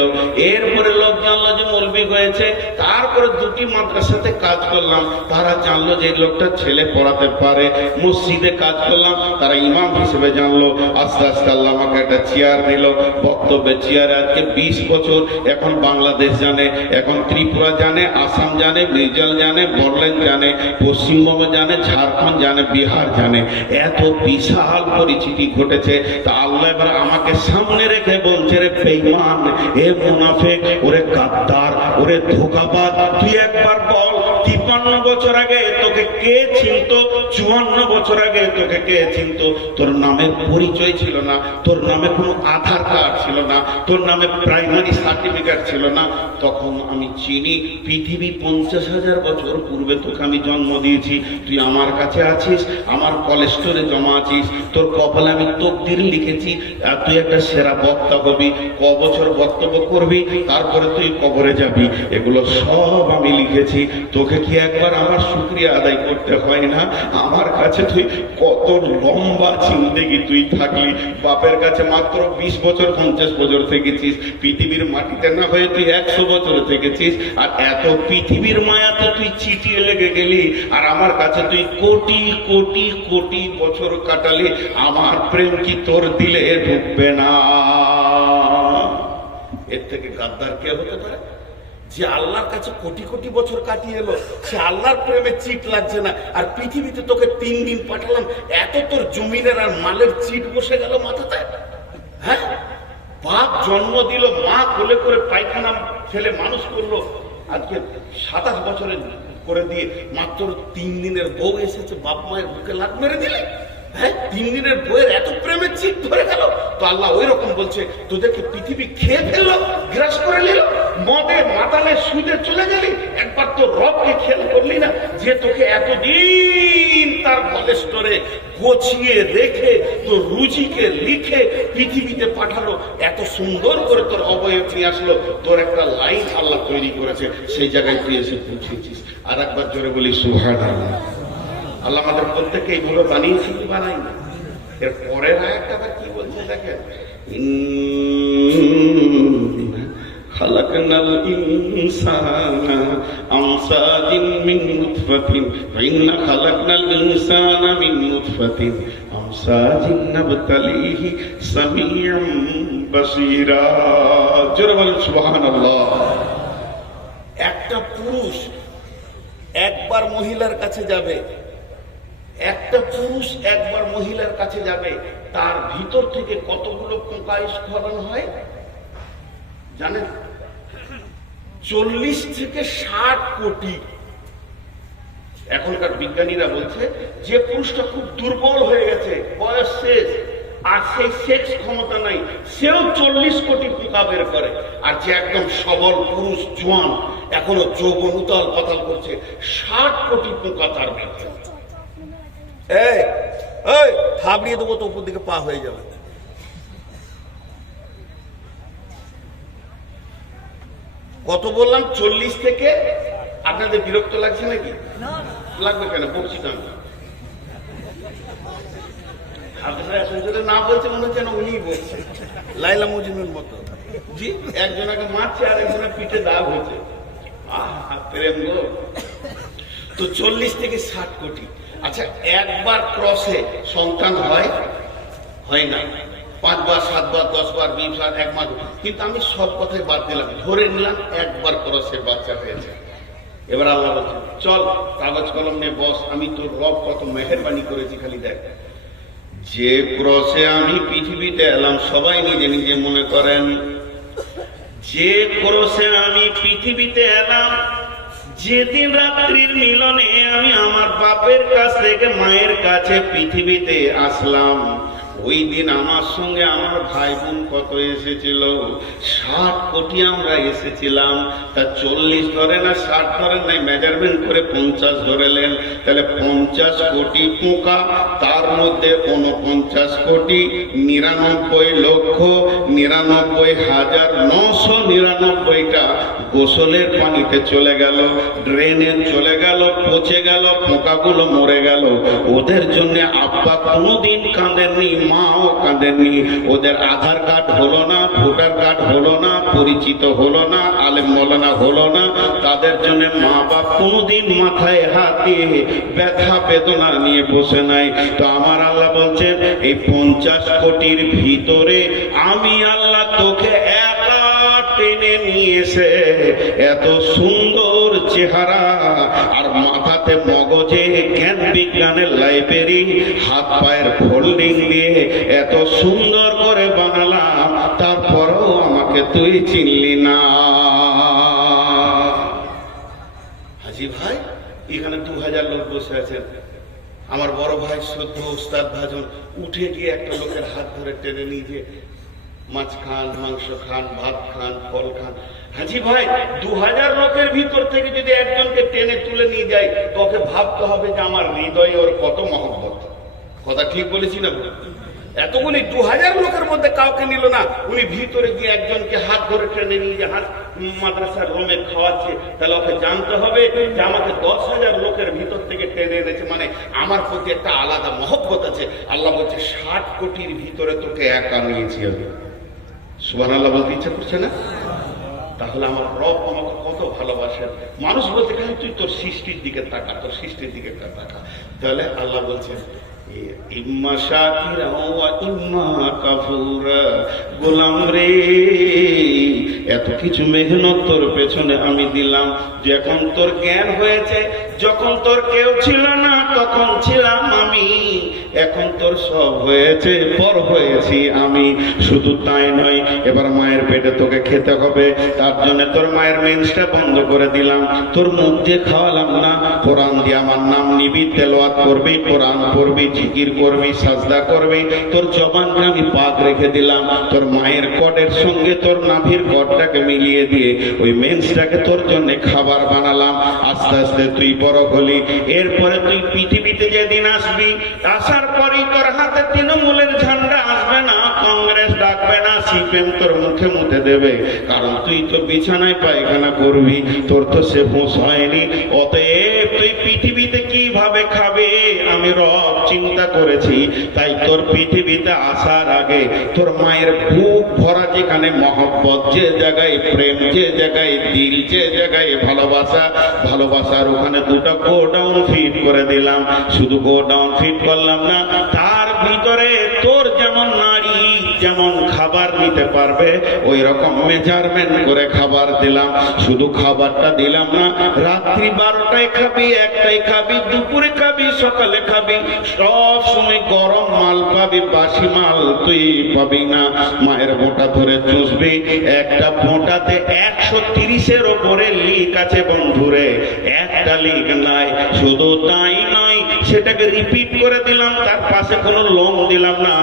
এরপরে লোক জানলো যে মৌলবি হয়েছে। তারপরে 2টি মাদ্রাসাতে কাজ করলাম, তারা জানলো যে এই লোকটা ছেলে পড়াতে পারে। মসজিদে কাজ করলাম, তারা ইমাম হিসেবে জানলো। আস্তে আস্তে আল্লাহ আমাকে একটা চেয়ার দিল, বক্তব্যের চেয়ারে। আজকে 20 বছর এখন বাংলাদেশ জানে, এখন ত্রিপুরা জানে, আসাম জানে, মির্জাল জানে, বড়লেন্ড জানে, পশ্চিমবঙ্গ জানে, জানে, ঝাড়খণ্ড জানে, বিহার জানে, এত বিশাল পরিচিতি ঘটেছে। তা আল্লাহ এবার আমাকে সামনে রেখে বলছে, রে বেঈমান, এ মুনাফিক, ওরে গাদ্দার, ওরে ধোঁকাবাজ, তুই একবার বল 53 বছর আগে তোকে কে চিনতো, 54 বছর আগে তোকে কে চিনতো? তোর নামের পরিচয় ছিল না, তোর নামে কোনো আধার কার্ড ছিল না, তোর নামে প্রাইমারি সার্টিফিকেট ছিল না। তখন আমি চিনি পৃথিবী 50,000 বছর পূর্বে তোকে আমি জন্ম দিয়েছি। তুই আমার কাছে আছিস, আমার কলেস্টোরে জমা আছিস, তোর কপালে আমি তকদির লিখেছি আর তুই একটা সেরা বক্তা হবি, ক বছর বক্তব্য করবি, তারপরে তুই কবরে যাবি, এগুলো সব আমি লিখেছি। তোকে কি একবার আমার শুকরিয়া আদায় করতে হয় না? আমার কাছে তুই কত লম্বা জিন্দেগি তুই থাকলি, বাপের কাছে মাত্র 20 বছর 50 বছর থেকেছিস, পৃথিবীর মাটিতে না হয়ে তুই 100 বছর থেকেছিস, আর এত পৃথিবীর মায়াতে তুই চিটিয়ে লেগে গেলি, আর আমার কাছে তুই কোটি কোটি কোটি বছর কাটালি। আমার প্রেম কি তোর দিলে ঢুকবে না? এর থেকে গাদ্দার কে হতে পারে? যে আল্লাহর কাছে কোটি কোটি বছর কাটিয়ে এলো, সে আল্লাহর প্রেমে চিট লাগছে না, আর পৃথিবীতে তোকে 3 দিন পাঠালাম, এত তোর জমিনের আর মালের চিট বসে গেল মাথাতে। হ্যাঁ, বাপ জন্ম দিল, মা কোলে করে পায়খানা ছেলে মানুষ করলো, আজকে 27 বছরের করে দিয়ে মাত্র 3 দিনের বউ এসেছে, বাপ মায়ের বুকে লাত মেরে দিলে। হ্যাঁ, 3 দিনের বইয়ের এত প্রেমের চিট ধরে গেল। তো আল্লাহ ওই রকম বলছে, তোদেরকে পৃথিবী খেয়ে ফেললো, গ্রাস করে নিল, মদে মাতালে সুদে চলে গেলি, একবার তো রবকে খেয়াল করলি না, যে তোকে এতদিন তার কলেস্টোরে গোছিয়ে রেখে তোর রুজিকে লিখে পৃথিবীতে পাঠালো, এত সুন্দর করে তোর অবয়ব নিয়ে আসলো, তোর একটা লাইন আল্লাহ তৈরি করেছে, সেই জায়গায় তুই এসে পৌঁছেছিস। আর একবার জোরে বলি সুবহানাল্লাহ। আল্লাহ আমাদের প্রত্যেককে এইগুলো বানিয়েছে কি বানাই না? এর পরের আয়াতটা আবার কি বলছে দেখেন, খালাকনাল ইনসানা আমসাদিন মিন নুতফাতিন ফাইন্না খালাকনাল ইনসানা মিন নুতফাতিন আমসাদিন নাবতালিহি সামিউম বাসীরা। জোরে বলেন সুবহানাল্লাহ। একটা পুরুষ একবার মহিলার কাছে যাবে, একটা পুরুষ একবার মহিলার কাছে যাবে, তার ভিতর থেকে কতগুলো পোকা স্খলন হয় জানেন? 40 থেকে 60 কোটি। এখনকার বিজ্ঞানীরা বলছে যে পুরুষটা খুব দুর্বল হয়ে গেছে, বয়স শেষ, আর সেই সেক্স ক্ষমতা নাই, সেও 40 কোটি পোকা বের করে। আর যে একদম সবল পুরুষ, জোয়ান, এখনো যৌবন উতাল পাতাল করছে, 60 কোটি পোকা তার ভিতরে। এই থাবড়িয়ে দেবো তো, উপর দিকে পা হয়ে যাবে। কত বললাম? 40 থেকে। আপনাদের বিরক্ত লাগছে নাকি? লাগবে কেন? বলছি তো আমি। আপনারা এখন যদি না বলছে মনে হচ্ছে না উনি বলছে, লাইলা মজনুর মতো। জি, একজনকে মারছে আর একজনের পিঠে দাগ হয়েছে। প্রেম গো। তো 40 থেকে 60 কোটি। আচ্ছা, একবার ক্রসে সন্তান হয় না? 5 বার, 7 বার, 10 বার, 20 বার, 1 মাস। কিন্তু আমি সব কথাই বাদ দিলাম, ধরে নিলাম একবার ক্রসে বাচ্চা হয়েছে। এবার আল্লাহ বলছেন, চল কাগজ কলম নিয়ে বস, আমি তোর রব কত মেহেরবানি করেছি খালি দেখ। যে ক্রসে আমি পৃথিবীতে এলাম, সবাই নিজে নিজে মনে করেন, যে ক্রসে আমি পৃথিবীতে এলাম, যেদিন রাত্রির মিলনে আমি আমার বাপের কাছ থেকে মায়ের কাছে পৃথিবীতে আসলাম, ওই দিন আমার সঙ্গে আমার ভাই বোন কত এসেছিল? 60 কোটি আমরা এসেছিলাম। তা 40 ধরে না 60 ধরেন নাই, মেজারমেন্ট করে 50 ধরেলেন। তাহলে 50 কোটি পোকা, তার মধ্যে 49 কোটি 99,99,999টা গোসলের পানিতে চলে গেল, ড্রেনে চলে গেল, পচে গেল, পোকাগুলো মরে গেল। ওদের জন্য আব্বা কোনোদিন কাঁদেননি, মাও কাঁদেননি। ওদের আধার কার্ড হলো না, ভোটার কার্ড হলো না, পরিচিত হলো না, আলেম মৌলানা হলো না। তাদের জন্য মা বাপ কোনোদিন মাথায় হাত দিয়ে ব্যথা বেদনা নিয়ে বসে নাই। তো আমার আল্লাহ বলছেন, এই 50 কোটির ভিতরে আমি আল্লাহ তোকে একা টেনে নিয়ে এসে এত সুন্দর চেহারা, আর মাথাতে মগজে জ্ঞান বিজ্ঞানের লাইব্রেরি, হাত পায়ের ফোল্ডিং দিয়ে এত সুন্দর করে বানালাম, তারপরেও আমাকে তুই চিনলি না। হাজি ভাই, এখানে 2000 লোক বসে আছেন। আমার বড় ভাই সদ্য উস্তাদ ভাজন উঠে গিয়ে একটা লোকের হাত ধরে টেনে নিয়ে যে মাছ খান, মাংস খান, ভাত খান, ফল খান। হাজি ভাই, 2000 লোকের ভিতর থেকে যদি একজনকে টেনে তুলে নিয়ে যায়, তো ওকে ভাবতে হবে যে আমার হৃদয়ে ওর কত মহব্বত। কথা ঠিক বলেছি না? এতগুলি 2000 লোকের মধ্যে কাউকে নিল না, উনি ভিতরে গিয়ে একজনকে হাত ধরে টেনে নিয়ে যে হাত মাদ্রাসার রুমে খাওয়াচ্ছে, তাহলে ওকে জানতে হবে যে আমাকে 10,000 লোকের ভিতর থেকে টেনে এনেছে, মানে আমার প্রতি একটা আলাদা মহব্বত আছে। আল্লাহ বলছে 60 কোটির ভিতরে তোকে একা নিয়েছি আমি। সুবহানাল্লাহ বলতে ইচ্ছা করছে না? তাহলে আমার রব আমাকে কত ভালোবাসেন। মানুষ বলতে খালি তুই তোর সৃষ্টির দিকে তাকা, তোর সৃষ্টির দিকে তাকা। তাহলে আল্লাহ বলছেন ইম্মা শাকিরা ওয়া ইম্মা কাফুরা। গোলাম রে, এত কিছু মেহনত তোর পেছনে আমি দিলাম, যখন তোর জ্ঞান হয়েছে, যখন তোর কেউ ছিল না তখন ছিলাম আমি, এখন তোর সব হয়েছে, পর হয়েছি আমি। শুধু তাই নয়, এবার মায়ের পেটে তোকে খেতে হবে, তার জন্য তোর মায়ের মেন্সটা বন্ধ করে দিলাম, তোর মুখ দিয়ে খাওয়ালাম না, কোরআন দিয়ে আমার নাম নিবি, তেলাওয়াত করবি, কোরআন পড়বি, জিকির করবি, সাজদা করবি, তোর জবানকে আমি পাক রেখে দিলাম। তোর মায়ের কটের সঙ্গে তোর নাভির কটটাকে মিলিয়ে দিয়ে ওই মেন্সটাকে তোর জন্য খাবার বানালাম। আস্তে আস্তে তুই বড় হলি, এরপরে তুই পৃথিবীতে যেদিন আসবি, আসার পরই তোর হাতে তৃণমূলের ঝান্ডা আসবে না, কংগ্রেস ডাকবে না, সিপিএম তোর মুখে মুখে দেবে, কারণ তুই তো বিছানায় পায়খানা করবি, তোর তো সে হোঁশ হয়নি। অতএব তুই পৃথিবীতে কিভাবে খাবে আমি রব চিন্তা করেছি। তাই তোর পৃথিবীতে আসার আগে তোর মায়ের বুক ভরা যেখানে মহব্বত, যে জায়গায় প্রেম, যে জায়গায় দিল, যে জায়গায় ভালোবাসা, ভালোবাসার ওখানে দুটো গোডাউন ফিট করে দিলাম। শুধু গোডাউন ফিট করলাম না, তার ভিতরে তোর যেমন নারী যেমন খাবার নিতে পারবে ওই রকম মেজারমেন্ট করে খাবার দিলাম। শুধু খাবারটা দিলাম না, রাত্রি 12টায় খাবি, 1টায় খাবি, দুপুরে খাবি, সকালে খাবি, সব সময় গরম মাল পাবি, বাসি মাল তুই পাবি না। মায়ের বোঁটা ধরে চুষবি, একটা বোঁটাতে 130-এর ওপরে লিক আছে বন্ধুরে, একটা লিক নাই। শুধু তাই নয়, সেটাকে রিপিট করে দিলাম, তার পাশে কোনো লোম দিলাম না,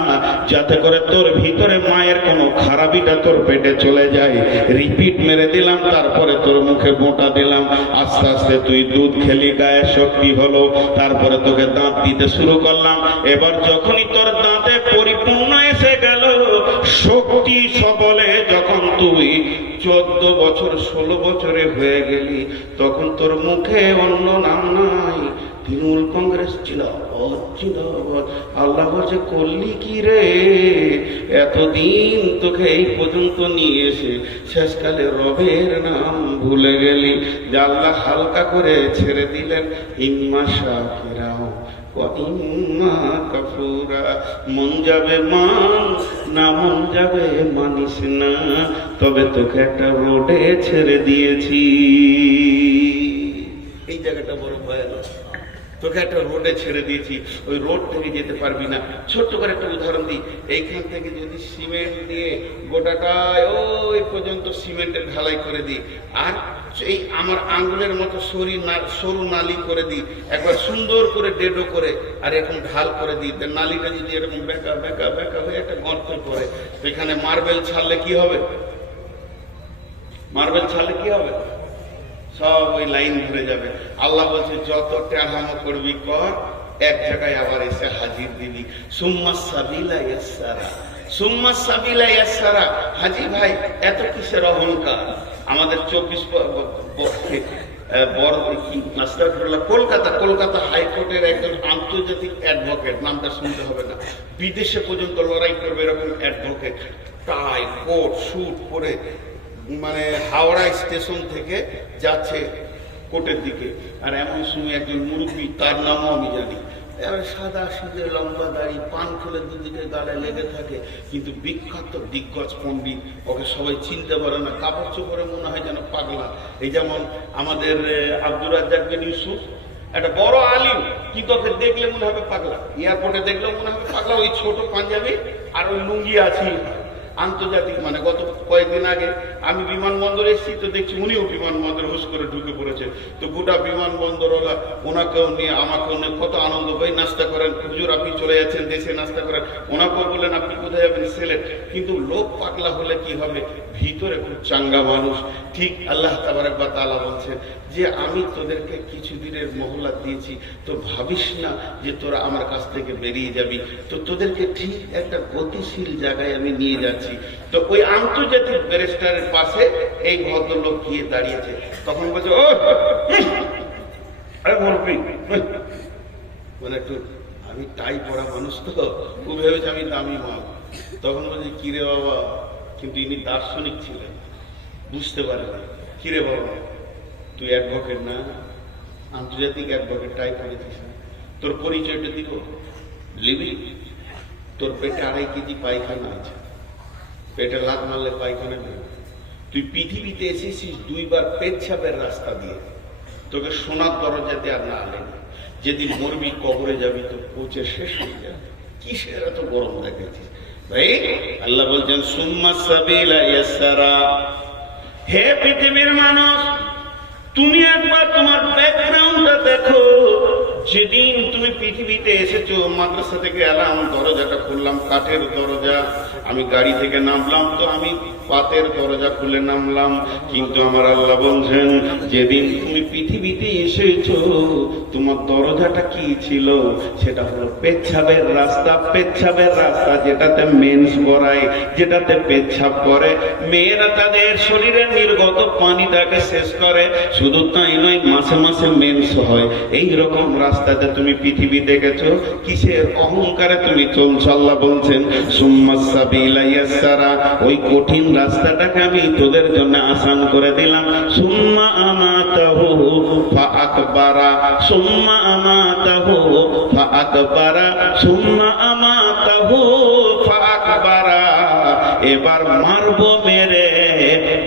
যাতে করে তোর ভিতরে মায়ের কোনো খারাপিটা তোর পেটে চলে যায়। রিপিট মেরে দিলাম, তারপরে তোর মুখে বোঁটা দিলাম। আস্তে আস্তে তুই দুধ খেলি, গায়ে শক্তি হলো, তারপরে তোকে দাঁত দিতে শুরু করলাম। এবার যখনই তোর দাঁতে পরিপূর্ণ এসে গেল, শক্তি সবলে যখন তুই 14 বছর 16 বছরে হয়ে গেলি, তখন তোর মুখে অন্য নাম নাই, তৃণমূল কংগ্রেস জিন্দাবাদ। আল্লাহ বলছে করলি কি রে, এতদিন তোকে এই পর্যন্ত নিয়ে এসে শেষকালে রবের নাম ভুলে গেলি। যে আল্লাহ হালকা করে ছেড়ে দিলেন, ইম্মা শাকিরা ওয়া ইম্মা কাফুরা। মন যাবে মান, না মন যাবে মানিস না, তবে তোকে একটা রোডে ছেড়ে দিয়েছি। এই জায়গাটা বড় ভয়ানক। তোকে একটা রোডে ছেড়ে দিয়েছি, ওই রোড থেকে যেতে পারবি না। ছোট্ট করে একটা উদাহরণ দিই, এইখান থেকে যদি সিমেন্ট দিয়ে গোটাটায় ওই পর্যন্ত সিমেন্টের ঢালাই করে দিই, আর এই আমার আঙ্গুলের মতো সরু নালি করে দিই, একবার সুন্দর করে ডেডো করে, আর এরকম ঢাল করে দিই, নালিটা যদি এরকম বেঁকা বেঁকা বেঁকা হয়ে একটা গর্ত করে, তো এখানে মার্বেল ছাড়লে কি হবে? মার্বেল ছাড়লে কি হবে? সব ওই লাইন ধরে যাবে। আল্লাহ বলছে যত টেহামো করবি কর, এক জায়গায় আবার এসে হাজির দিবি। সুম্মা সাবিলা ইয়াসসারা, সুম্মা সাবিলা ইয়াসসারা। হাজি ভাই, এত কিসের অহংকার? আমাদের 24 কলকাতা হাইকোর্টের একজন আন্তর্জাতিক অ্যাডভোকেট, নামটা শুনতে হবে না, বিদেশে পর্যন্ত লড়াই করবে এরকম অ্যাডভোকেট, টাই কোট স্যুট পরে, মানে হাওড়া স্টেশন থেকে যাচ্ছে কোর্টের দিকে। আর এমন সময় একজন মুরব্বী, তার নামও আমি জানি, এবার সাদা সিঁদে লম্বা দাড়ি, পান খেলে দুদিকে গালে লেগে থাকে, কিন্তু বিখ্যাত দিগ্গজ পণ্ডিত, ওকে সবাই চিনতে পারে না, কাপড় চোপড়ে মনে হয় যেন পাগলা। এই যেমন আমাদের আব্দুর রাজ্জাক বিন ইউসুফ, একটা বড় আলিম, কিন্তু ওকে দেখলে মনে হবে পাগলা, এয়ারপোর্টে দেখলেও মনে হবে পাগলা, ওই ছোট পাঞ্জাবি আর ওই লুঙ্গি আছেই। আন্তর্জাতিক মানে গত কয়েকদিন আগে আমি বিমানবন্দরে এসেছি, তো দেখছি উনিও বিমানবন্দরে হুশ করে ঢুকে পড়েছে। তো গোটা বিমানবন্দর ওনাকেও নিয়ে আমাকেও নিয়ে কত আনন্দ, ভাই নাস্তা করেন, হুজুর আপনি চলে যাচ্ছেন দেশে, নাস্তা করেন। ওনাকেও বললেন আপনি কোথায় যাবেন, সিলেট। কিন্তু লোক পাগলা হলে কি হবে, ভিতরে খুব চাঙ্গা মানুষ। ঠিক আল্লাহ তাবারক ওয়া তাআলা বলছেন যে আমি তোদেরকে কিছুদিনের মহল্লা দিয়েছি, তো ভাবিস না যে তোরা আমার কাছ থেকে বেরিয়ে যাবি, তো তোদেরকে ঠিক একটা গতিশীল জায়গায় আমি নিয়ে যাচ্ছি। তো ওই আন্তর্জাতিক ব্যারিস্টারের পাশে এই ভদ্রলোক গিয়ে দাঁড়িয়েছে, তখন বলছে ও মুরব্বি, মানে একটু আমি টাই পড়া মানুষ, তো ও ভেবেছে আমি দামি মাল। তখন বলছে কিরে বাবা, কিন্তু ইনি দার্শনিক ছিলেন, বুঝতে পারে না। কিরে বাবা তুই অ্যাডভোকেট না, আন্তর্জাতিক অ্যাডভোকেট, টাই পড়েছিস না, তোর পরিচয়টা দিব, লিবি? তোর পেটে 2.5 কেজি পায়খানা আছে, পেটে লাত মারলে পায়খানা নেই। তুই পৃথিবীতে এসেছিস 2 বার পেচ্ছাপের রাস্তা দিয়ে, তোকে সোনার দরজাতে আর না আলেন। যেদিন মরবি কবরে যাবি তো পৌঁছে শেষ হয়ে যাবে, কিসের এত গরম দেখেছিস ভাই? আল্লাহ বলছেন সুম্মা সাবিলা ইয়াসসারা। হে পৃথিবীর মানুষ, তুমি একবার তোমার ব্যাকগ্রাউন্ডটা দেখো। যেদিন তুমি পৃথিবীতে এসেছো, মাদ্রাসা থেকে এলাম, দরজাটা খুললাম, কাঠের দরজা, আমি গাড়ি থেকে নামলাম তো আমি পাতের দরজা খুলে নামলাম। কিন্তু আমার আল্লাহ বলছেন যেদিন তুমি পৃথিবীতে এসেছো, তোমার দরজাটা কি ছিল? সেটা হলো পেচ্ছাবের রাস্তা। পেচ্ছাবের রাস্তা যেটাতে মেন্স করায়, যেটাতে পেচ্ছাব করে, মেয়েরা তাদের শরীরের নির্গত পানিটাকে শেষ করে। শুধু তাই নয়, মাসে মাসে মেন্স হয়। এইরকম রাস্তাতে তুমি পৃথিবী দেখেছো, কিসের অহংকারে তুমি চলছো? আল্লাহ বলছেন সুম্মা সাবিলা ইয়াসসারা, ওই কঠিন রাস্তাটাকে আমি তোদের জন্য আসান করে দিলাম। সুম্মা আমাতাহু ফাআকবারা, সুম্মা আমাতাহু ফাআকবারা, সুম্মা আমাতাহু ফাআকবারা। এবার মারবো, মেরে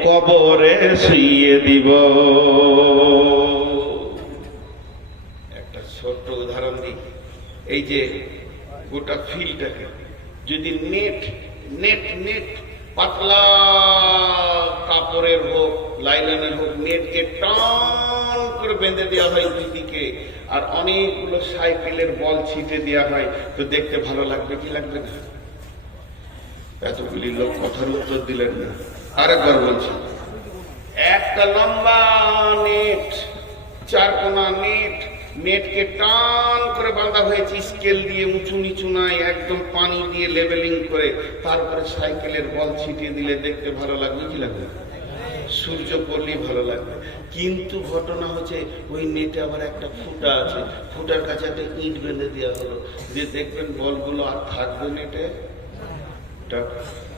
কবরে শুইয়ে দিব। একটা ছোট্ট উদাহরণ দিই। এই যে গোটা ফিল্ডটাকে যদি নেট নেট নেট পাতলা কাপড়ের হোক, লাইলনের হোক, নেটকে টান করে বেঁধে দেওয়া হয় দুদিকে, আর অনেকগুলো সাইকেলের বল ছিটে দেওয়া হয়, তো দেখতে ভালো লাগবে কি লাগবে না? এতগুলি লোক কথার উত্তর দিলেন না। আরেকবার বলছি, একটা লম্বা নেট, 4 কোনা নেট, নেটকে টান করে বাঁধা হয়েছে স্কেল দিয়ে, উঁচু নিচু নাই, একদম পানি দিয়ে লেভেলিং করে, তারপরে সাইকেলের বল ছিটিয়ে দিলে দেখতে ভালো লাগবে কি লাগবে? সূর্য পড়লেই ভালো লাগবে। কিন্তু ঘটনা হচ্ছে ওই নেটে আবার একটা ফুটা আছে, ফুটার কাছে একটা ইট বেঁধে দেওয়া হলো, যে দেখবেন বলগুলো আর থাকবে নেটে, টক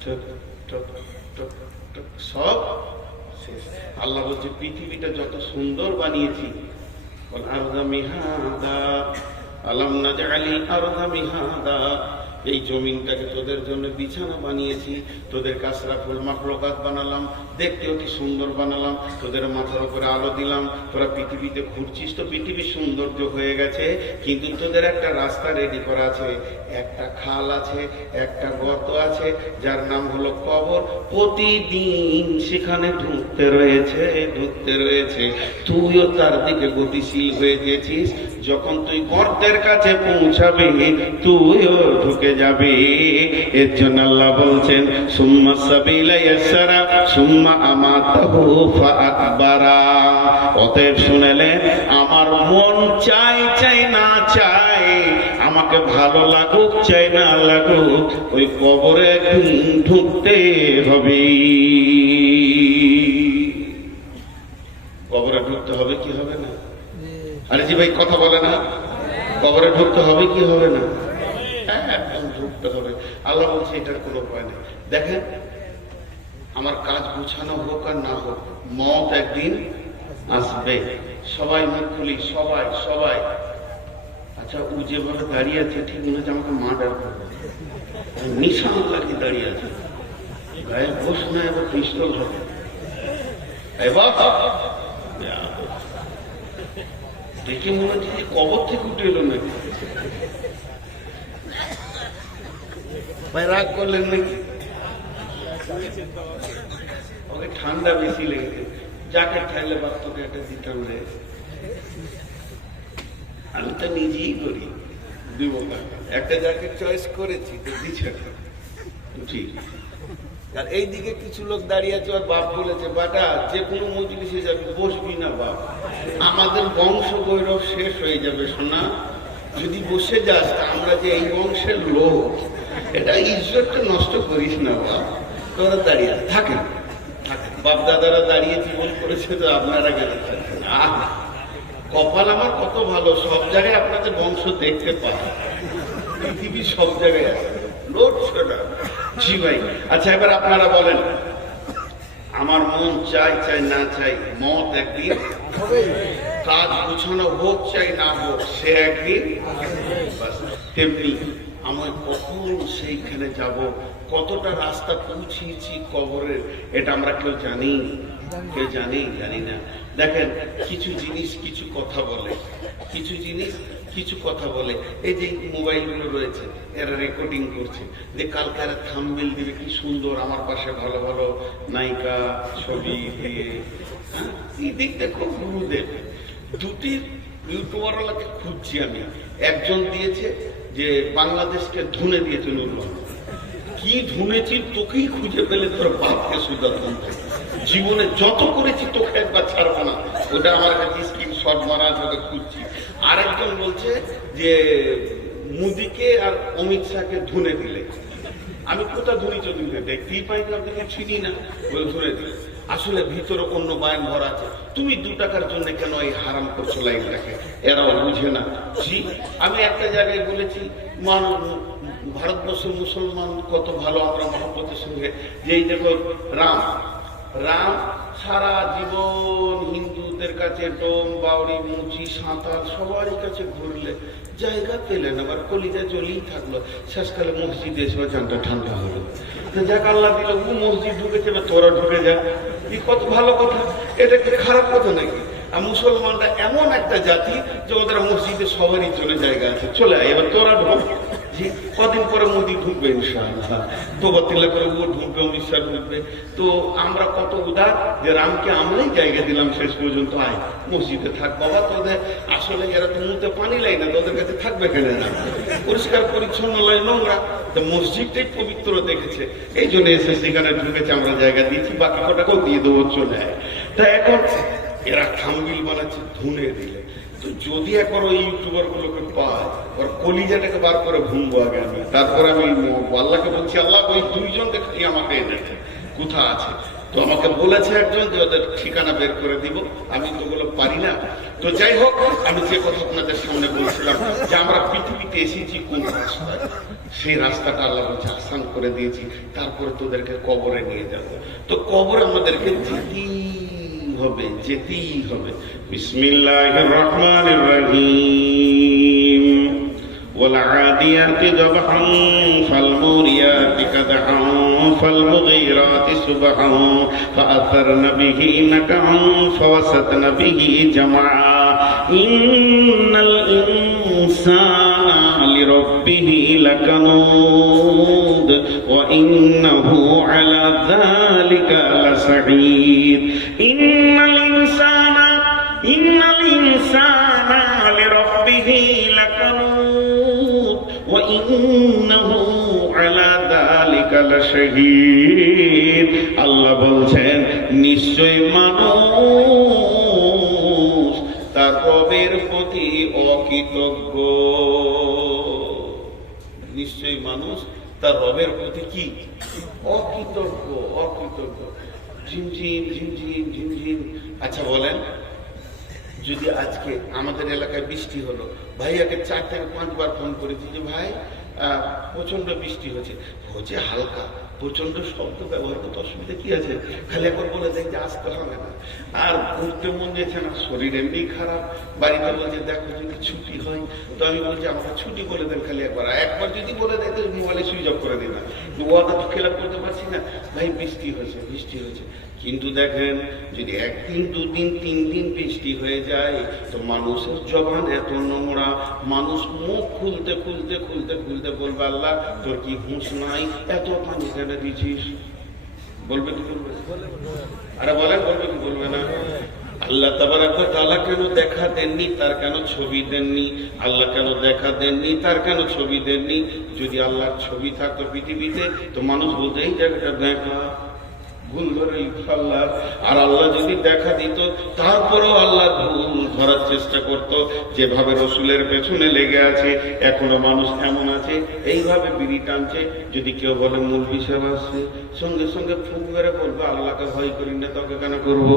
টক টক টক টক সব শেষ। আল্লাহ বলছে পৃথিবীটা যত সুন্দর বানিয়েছি, আলাম নাজআলিল আরদা মিহাদা, এই জমিনটাকে তোদের জন্য বিছানা বানিয়েছি, তোদের কাসরাফুল মাখলুকাত বানালাম, দেখতে অতি সুন্দর বানালাম, তোদের মাথার উপরে আলো দিলাম, তোরা পৃথিবীতে ঘুরছিস তো পৃথিবী সৌন্দর্য হয়ে গেছে, কিন্তু তোদের একটা রাস্তা রেডি করা আছে, একটা খাল আছে, একটা গর্ত আছে, যার নাম হলো কবর। প্রতিদিন সেখানে ঢুকতে রয়েছে, তুইও তার দিকে গতিশীল হয়ে গেছিস। যখন তুই গর্তের কাছে পৌঁছাবি, তুইও ঢুকে যাবে। এর জন্য আল্লাহ বলছেন সুম্মা সাবিলা ইয়াসসারা সুম্মা আমাতাহু ফাআকবারা। অতএব শুনেলেন, আমার মন চাই না চাই, আমাকে ভালো লাগুক চাই না লাগুক, ওই কবরে একদিন ঢুকতে হবে। কবরে ঢুকতে হবে কি হবে না? আরে জি ভাই কথা বলে না, কবরে ঢুকতে হবে কি হবে না? একদম ঢুকতে হবে। আল্লাহ বলছে এটার কোনো উপায় নেই। দেখেন, আমার কাজ গুছানো হোক আর না হোক, মত একদিন আসবে। সবাই মুখ খুলি, সবাই সবাই। আচ্ছা আচ্ছা ও যেভাবে দাঁড়িয়ে আছে ঠিক মনে হচ্ছে আমাকে মার্ডার করবে, নিশান লাগিয়ে দাঁড়িয়ে আছে, গায়ে বস না এবার পিস্তল হবে। দেখে মনে হচ্ছে যে কবর থেকে উঠে এলো নাকি। ভাই রাগ করলেন নাকি? ওকে ঠান্ডা বেশি লেগেছে, জ্যাকেট থাকলে বাদ তোকে একটা দিতাম রে। আমি তো নিজেই করি, দিব একটা জ্যাকেট চয়েস করেছি তো দিচ্ছে ঠিক। আর এইদিকে কিছু লোক দাঁড়িয়ে আছে, ওর বাপ বলেছে বাটা যে কোনো মজলিসে যাবি বসবি না বাপ, আমাদের বংশ গৌরব শেষ হয়ে যাবে সোনা, যদি বসে যাস তা আমরা যে এই বংশের লোক এটা ইজ্জতটা নষ্ট করিস না বাপ। তোরা দাঁড়িয়ে থাকেন থাকেন, বাপ দাদারা দাঁড়িয়ে জীবন করেছে তো আপনারা গেলে থাকবেন। আহ কপাল আমার কত ভালো, সব জায়গায় আপনাদের বংশ দেখতে পাই, পৃথিবীর সব জায়গায় আছে লোট ছোটা। জি ভাই, আচ্ছা এবার আপনারা বলেন, আমার মন চাই চাই না চাই মত একদিন, কাজ গুছানো হোক চাই না হোক সে একদিন, তেমনি আমি কখন সেইখানে যাব, কতটা রাস্তা পৌঁছিয়েছি কবরের এটা আমরা কেউ জানি, কেউ জানি না। দেখেন কিছু জিনিস কিছু কথা বলে, কিছু জিনিস কিছু কথা বলে। এই যে মোবাইলগুলো রয়েছে এরা রেকর্ডিং করছে, যে কালকে এরা থাম্বনেল দিবে কি সুন্দর, আমার পাশে ভালো ভালো নায়িকা ছবি দিয়ে, হ্যাঁ এই দিকটা খুব গুরুদেব। দুটি ইউটিউবারওয়ালাকে খুঁজছি আমি, একজন দিয়েছে যে বাংলাদেশকে ধুনে দিয়েছে নুরুল, কি ধুনেছি তোকেই খুঁজে পেলে তোর বাপকে সুদা ধুনতে, জীবনে যত করেছি তোকে একবার ছাড়বো না, ওটা আমার কাছে স্ক্রিনশট মারা আছে, ওটা খুঁজছি। আরেকজন বলছে যে মোদিকে আর অমিত শাহকে ধুনে দিলে, আমি কোথা ধুনি চলি দেখতেই পাই না, ওদেরকে চিনি না, বলে ধুনে দিলে। আসলে ভিতরে অন্য বায়ন ভরা আছে, তুমি 2 টাকার জন্য কেন এই হারাম করছো লাইনটাকে, এরাও বুঝে না। জি আমি একটা জায়গায় বলেছি ভারতবর্ষের মুসলমান কত ভালো আমরা মহব্বতের সঙ্গে, যে এই দেখো রাম সারা জীবন হিন্দুদের কাছে ডোম বাউরি মুচি সাঁতার সবার কাছে ঘুরলে জায়গা পেলেন, আবার কলিজা জ্বলেই থাকলো, শেষকালে মসজিদে এসে চানটা ঠান্ডা হলো। যাক আল্লাহ দিল ও মসজিদ ঢুকেছে, তোরা ঢুকে যা, কত ভালো কথা, এটা কি খারাপ কথা নাকি? আর মুসলমানরা এমন একটা জাতি যে ওদের মসজিদে সবারই চলে জায়গা আছে, চলে আয় এবার তোরা ঢোক। কদিন পরে মোদি ঢুকবে ইনশাআল্লাহ, তোবা তিল্লা করে ও ঢুকবে, অমিত শাহ ঢুকবে। তো আমরা কত উদার যে রামকে আমরাই জায়গা দিলাম, শেষ পর্যন্ত আয় মসজিদে থাক বাবা, তোদের আসলে এরা তো মুখে পানি লাই না, তোদের কাছে থাকবে কেন না, পরিষ্কার পরিচ্ছন্ন লাই, নোংরা, তো মসজিদটাই পবিত্র দেখেছে, এই জন্য এসে সেখানে ঢুকেছে, আমরা জায়গা দিয়েছি, বাকি কটাকেও দিয়ে দেবো, চলে আয়। তা এখন এরা থাম্বনেল বানাচ্ছে ধুনে দিলে, তো যদি একবার ওই ইউটিউবার গুলোকে পায়, ওর কলিজাটাকে বার করে ভুলবো আগে আমি, তারপরে আমি আল্লাহকে বলছি আল্লাহ ওই 2 জনকে খালি আমাকে এনেছে, কোথা আছে? তো আমাকে বলেছে একজন যে ওদের ঠিকানা বের করে দিব, আমি তো ওগুলো পারি না। তো যাই হোক, আমি যে কথা আপনাদের সামনে বলছিলাম যে আমরা পৃথিবীতে এসেছি কোন রাস্তায়, সেই রাস্তাটা আল্লাহ বলছে আসান করে দিয়েছি, তারপরে তোদেরকে কবরে নিয়ে যাবো। তো কবরে আমাদেরকে যেতেই হবে। বিসমিল্লাহির রহমানির রহিম। والعاديات ضبحا فالموريات قدحا فالمغيرات صبحا فأثرن به نقعا فوسطن به جمعا إن الإنسان لربه لكنود وإنه على ذلك لشهيد إن الإنسان لربه لكنود وإنه على ذلك لشهيد। আল্লাহ বলছেন নিশ্চয় মানুষ তার রবের প্রতি অকৃতজ্ঞ, নিশ্চয় মানুষ তার রবের প্রতি কি অকৃতজ্ঞ। ঝিমঝিম ঝিমঝিম ঝিমঝিম। আচ্ছা বলেন, যদি আজকে আমাদের এলাকায় বৃষ্টি হলো, ভাইয়াকে 4 থেকে 5 বার ফোন করেছি যে ভাই প্রচন্ড বৃষ্টি হচ্ছে হালকা, প্রচন্ড শব্দ ব্যবহার করতে অসুবিধা কি আছে, খালি একবার বলে দেখ যে আসতে হবে না। আর ঘুরতে মন দিয়েছে না, শরীর এমনি খারাপ, বাড়িতে বলছে দেখো যদি ছুটি হয়, তো আমি বলছি আমাকে ছুটি বলে দেন খালি একবার, একবার যদি বলে দেয় তো মোবাইলে সুইচ অফ করে দিন না, ওয়াদা তো খেলাপ করতে পারছি না। ভাই বৃষ্টি হয়েছে, বৃষ্টি হয়েছে, কিন্তু দেখেন যদি একদিন দুদিন তিন দিন বৃষ্টি হয়ে যায় তো মানুষের জবান এত নোংরা, মানুষ মুখ খুলতে খুলতে খুলতে খুলতে বলবে আল্লাহ তোর কি হুঁশ নাই, এত পানি কেন দিছিস? বলবে কি বলবে? আরে বলে বলবে কি বলবে না? আল্লাহ তাবারাক ওয়া তাআলা কেন দেখা দেননি, তার কেন ছবি দেননি? আল্লাহ কেন দেখা দেননি, তার কেন ছবি দেননি? যদি আল্লাহর ছবি থাকতো পৃথিবীতে তো মানুষ বলতো এই জায়গাটা দেখা, ভুল ধরে আল্লাহ। আর আল্লাহ যদি দেখা দিত তারপরেও আল্লাহ ভুল ধরার চেষ্টা করত। যেভাবে রসুলের পেছনে লেগে আছে এখনো মানুষ এমন আছে এইভাবে বিড়ি টানছে, যদি কেউ বলে মৌলভী সাহেব আসছে সঙ্গে সঙ্গে ফুক মেরে বলবো আল্লাহকে ভয় করি না, তোকে কেন করবো?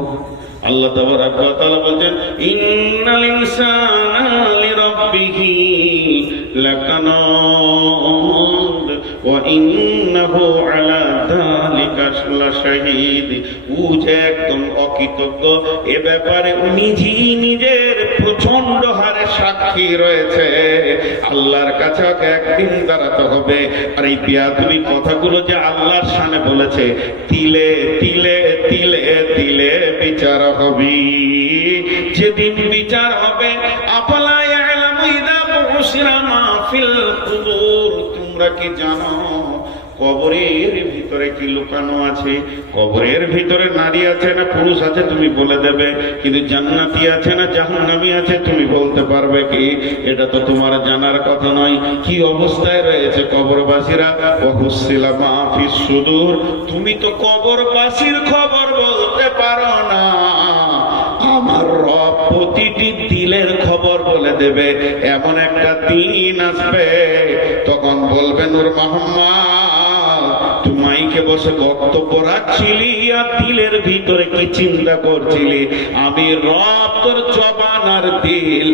আল্লাহ তাবারাক ওয়া তাআলা বলেন ইন্নাল ইনসানা লিরাব্বিহি লাকানুদ ওয়া ইন্নাহু আলা যালিকা লাশাহীদ। ও যে একদম অকৃতজ্ঞ, এ ব্যাপারে নিজের প্রচন্ড হারে সাক্ষী রয়েছে। আল্লাহর কাছে ওকে একদিন দাঁড়াতে হবে। আর এই বিয়াদবি কথাগুলো যে আল্লাহর সামনে বলেছে, তিলে তিলে তিলে তিলে বিচার হবে। যেদিন বিচার হবে আফালা ইয়ালামু ইযা বুশিরা মা ফিল কুবুর, তোমরা কি জানো কবরের ভিতরে কি লুকানো আছে? কবরের ভিতরে নারী আছে না পুরুষ আছে তুমি বলে দেবে, কিন্তু জান্নাতি আছে না জাহান্নামী আছে তুমি বলতে পারবে কি? এটা তো তোমার জানার কথা নয়। কি অবস্থায় রয়েছে কবরবাসীরা? ওয়াহুসিলা মা ফিস সুদূর, তুমি তো কবরবাসীর খবর বলতে পারো না। আমার রব প্রতিটি দিলের খবর বলে দেবে। এমন একটা দিন আসবে তখন বলবে নূর মোহাম্মদ তুমি মাইকে বসে বক্তব্য রাখছিলি আর দিলের ভিতরে কি চিন্তা করছিলি? আমি রব তোর জবান আর দিল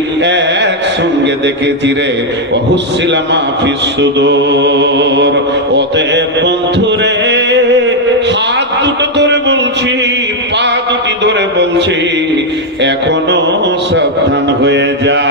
একসঙ্গে দেখেছি রে। ওয়াহুসিলা মা ফিস সুদূর। অতএব বন্ধুরে হাত দুটো ধরে বলছি, পা দুটি ধরে বলছি, এখনো সাবধান হয়ে যা।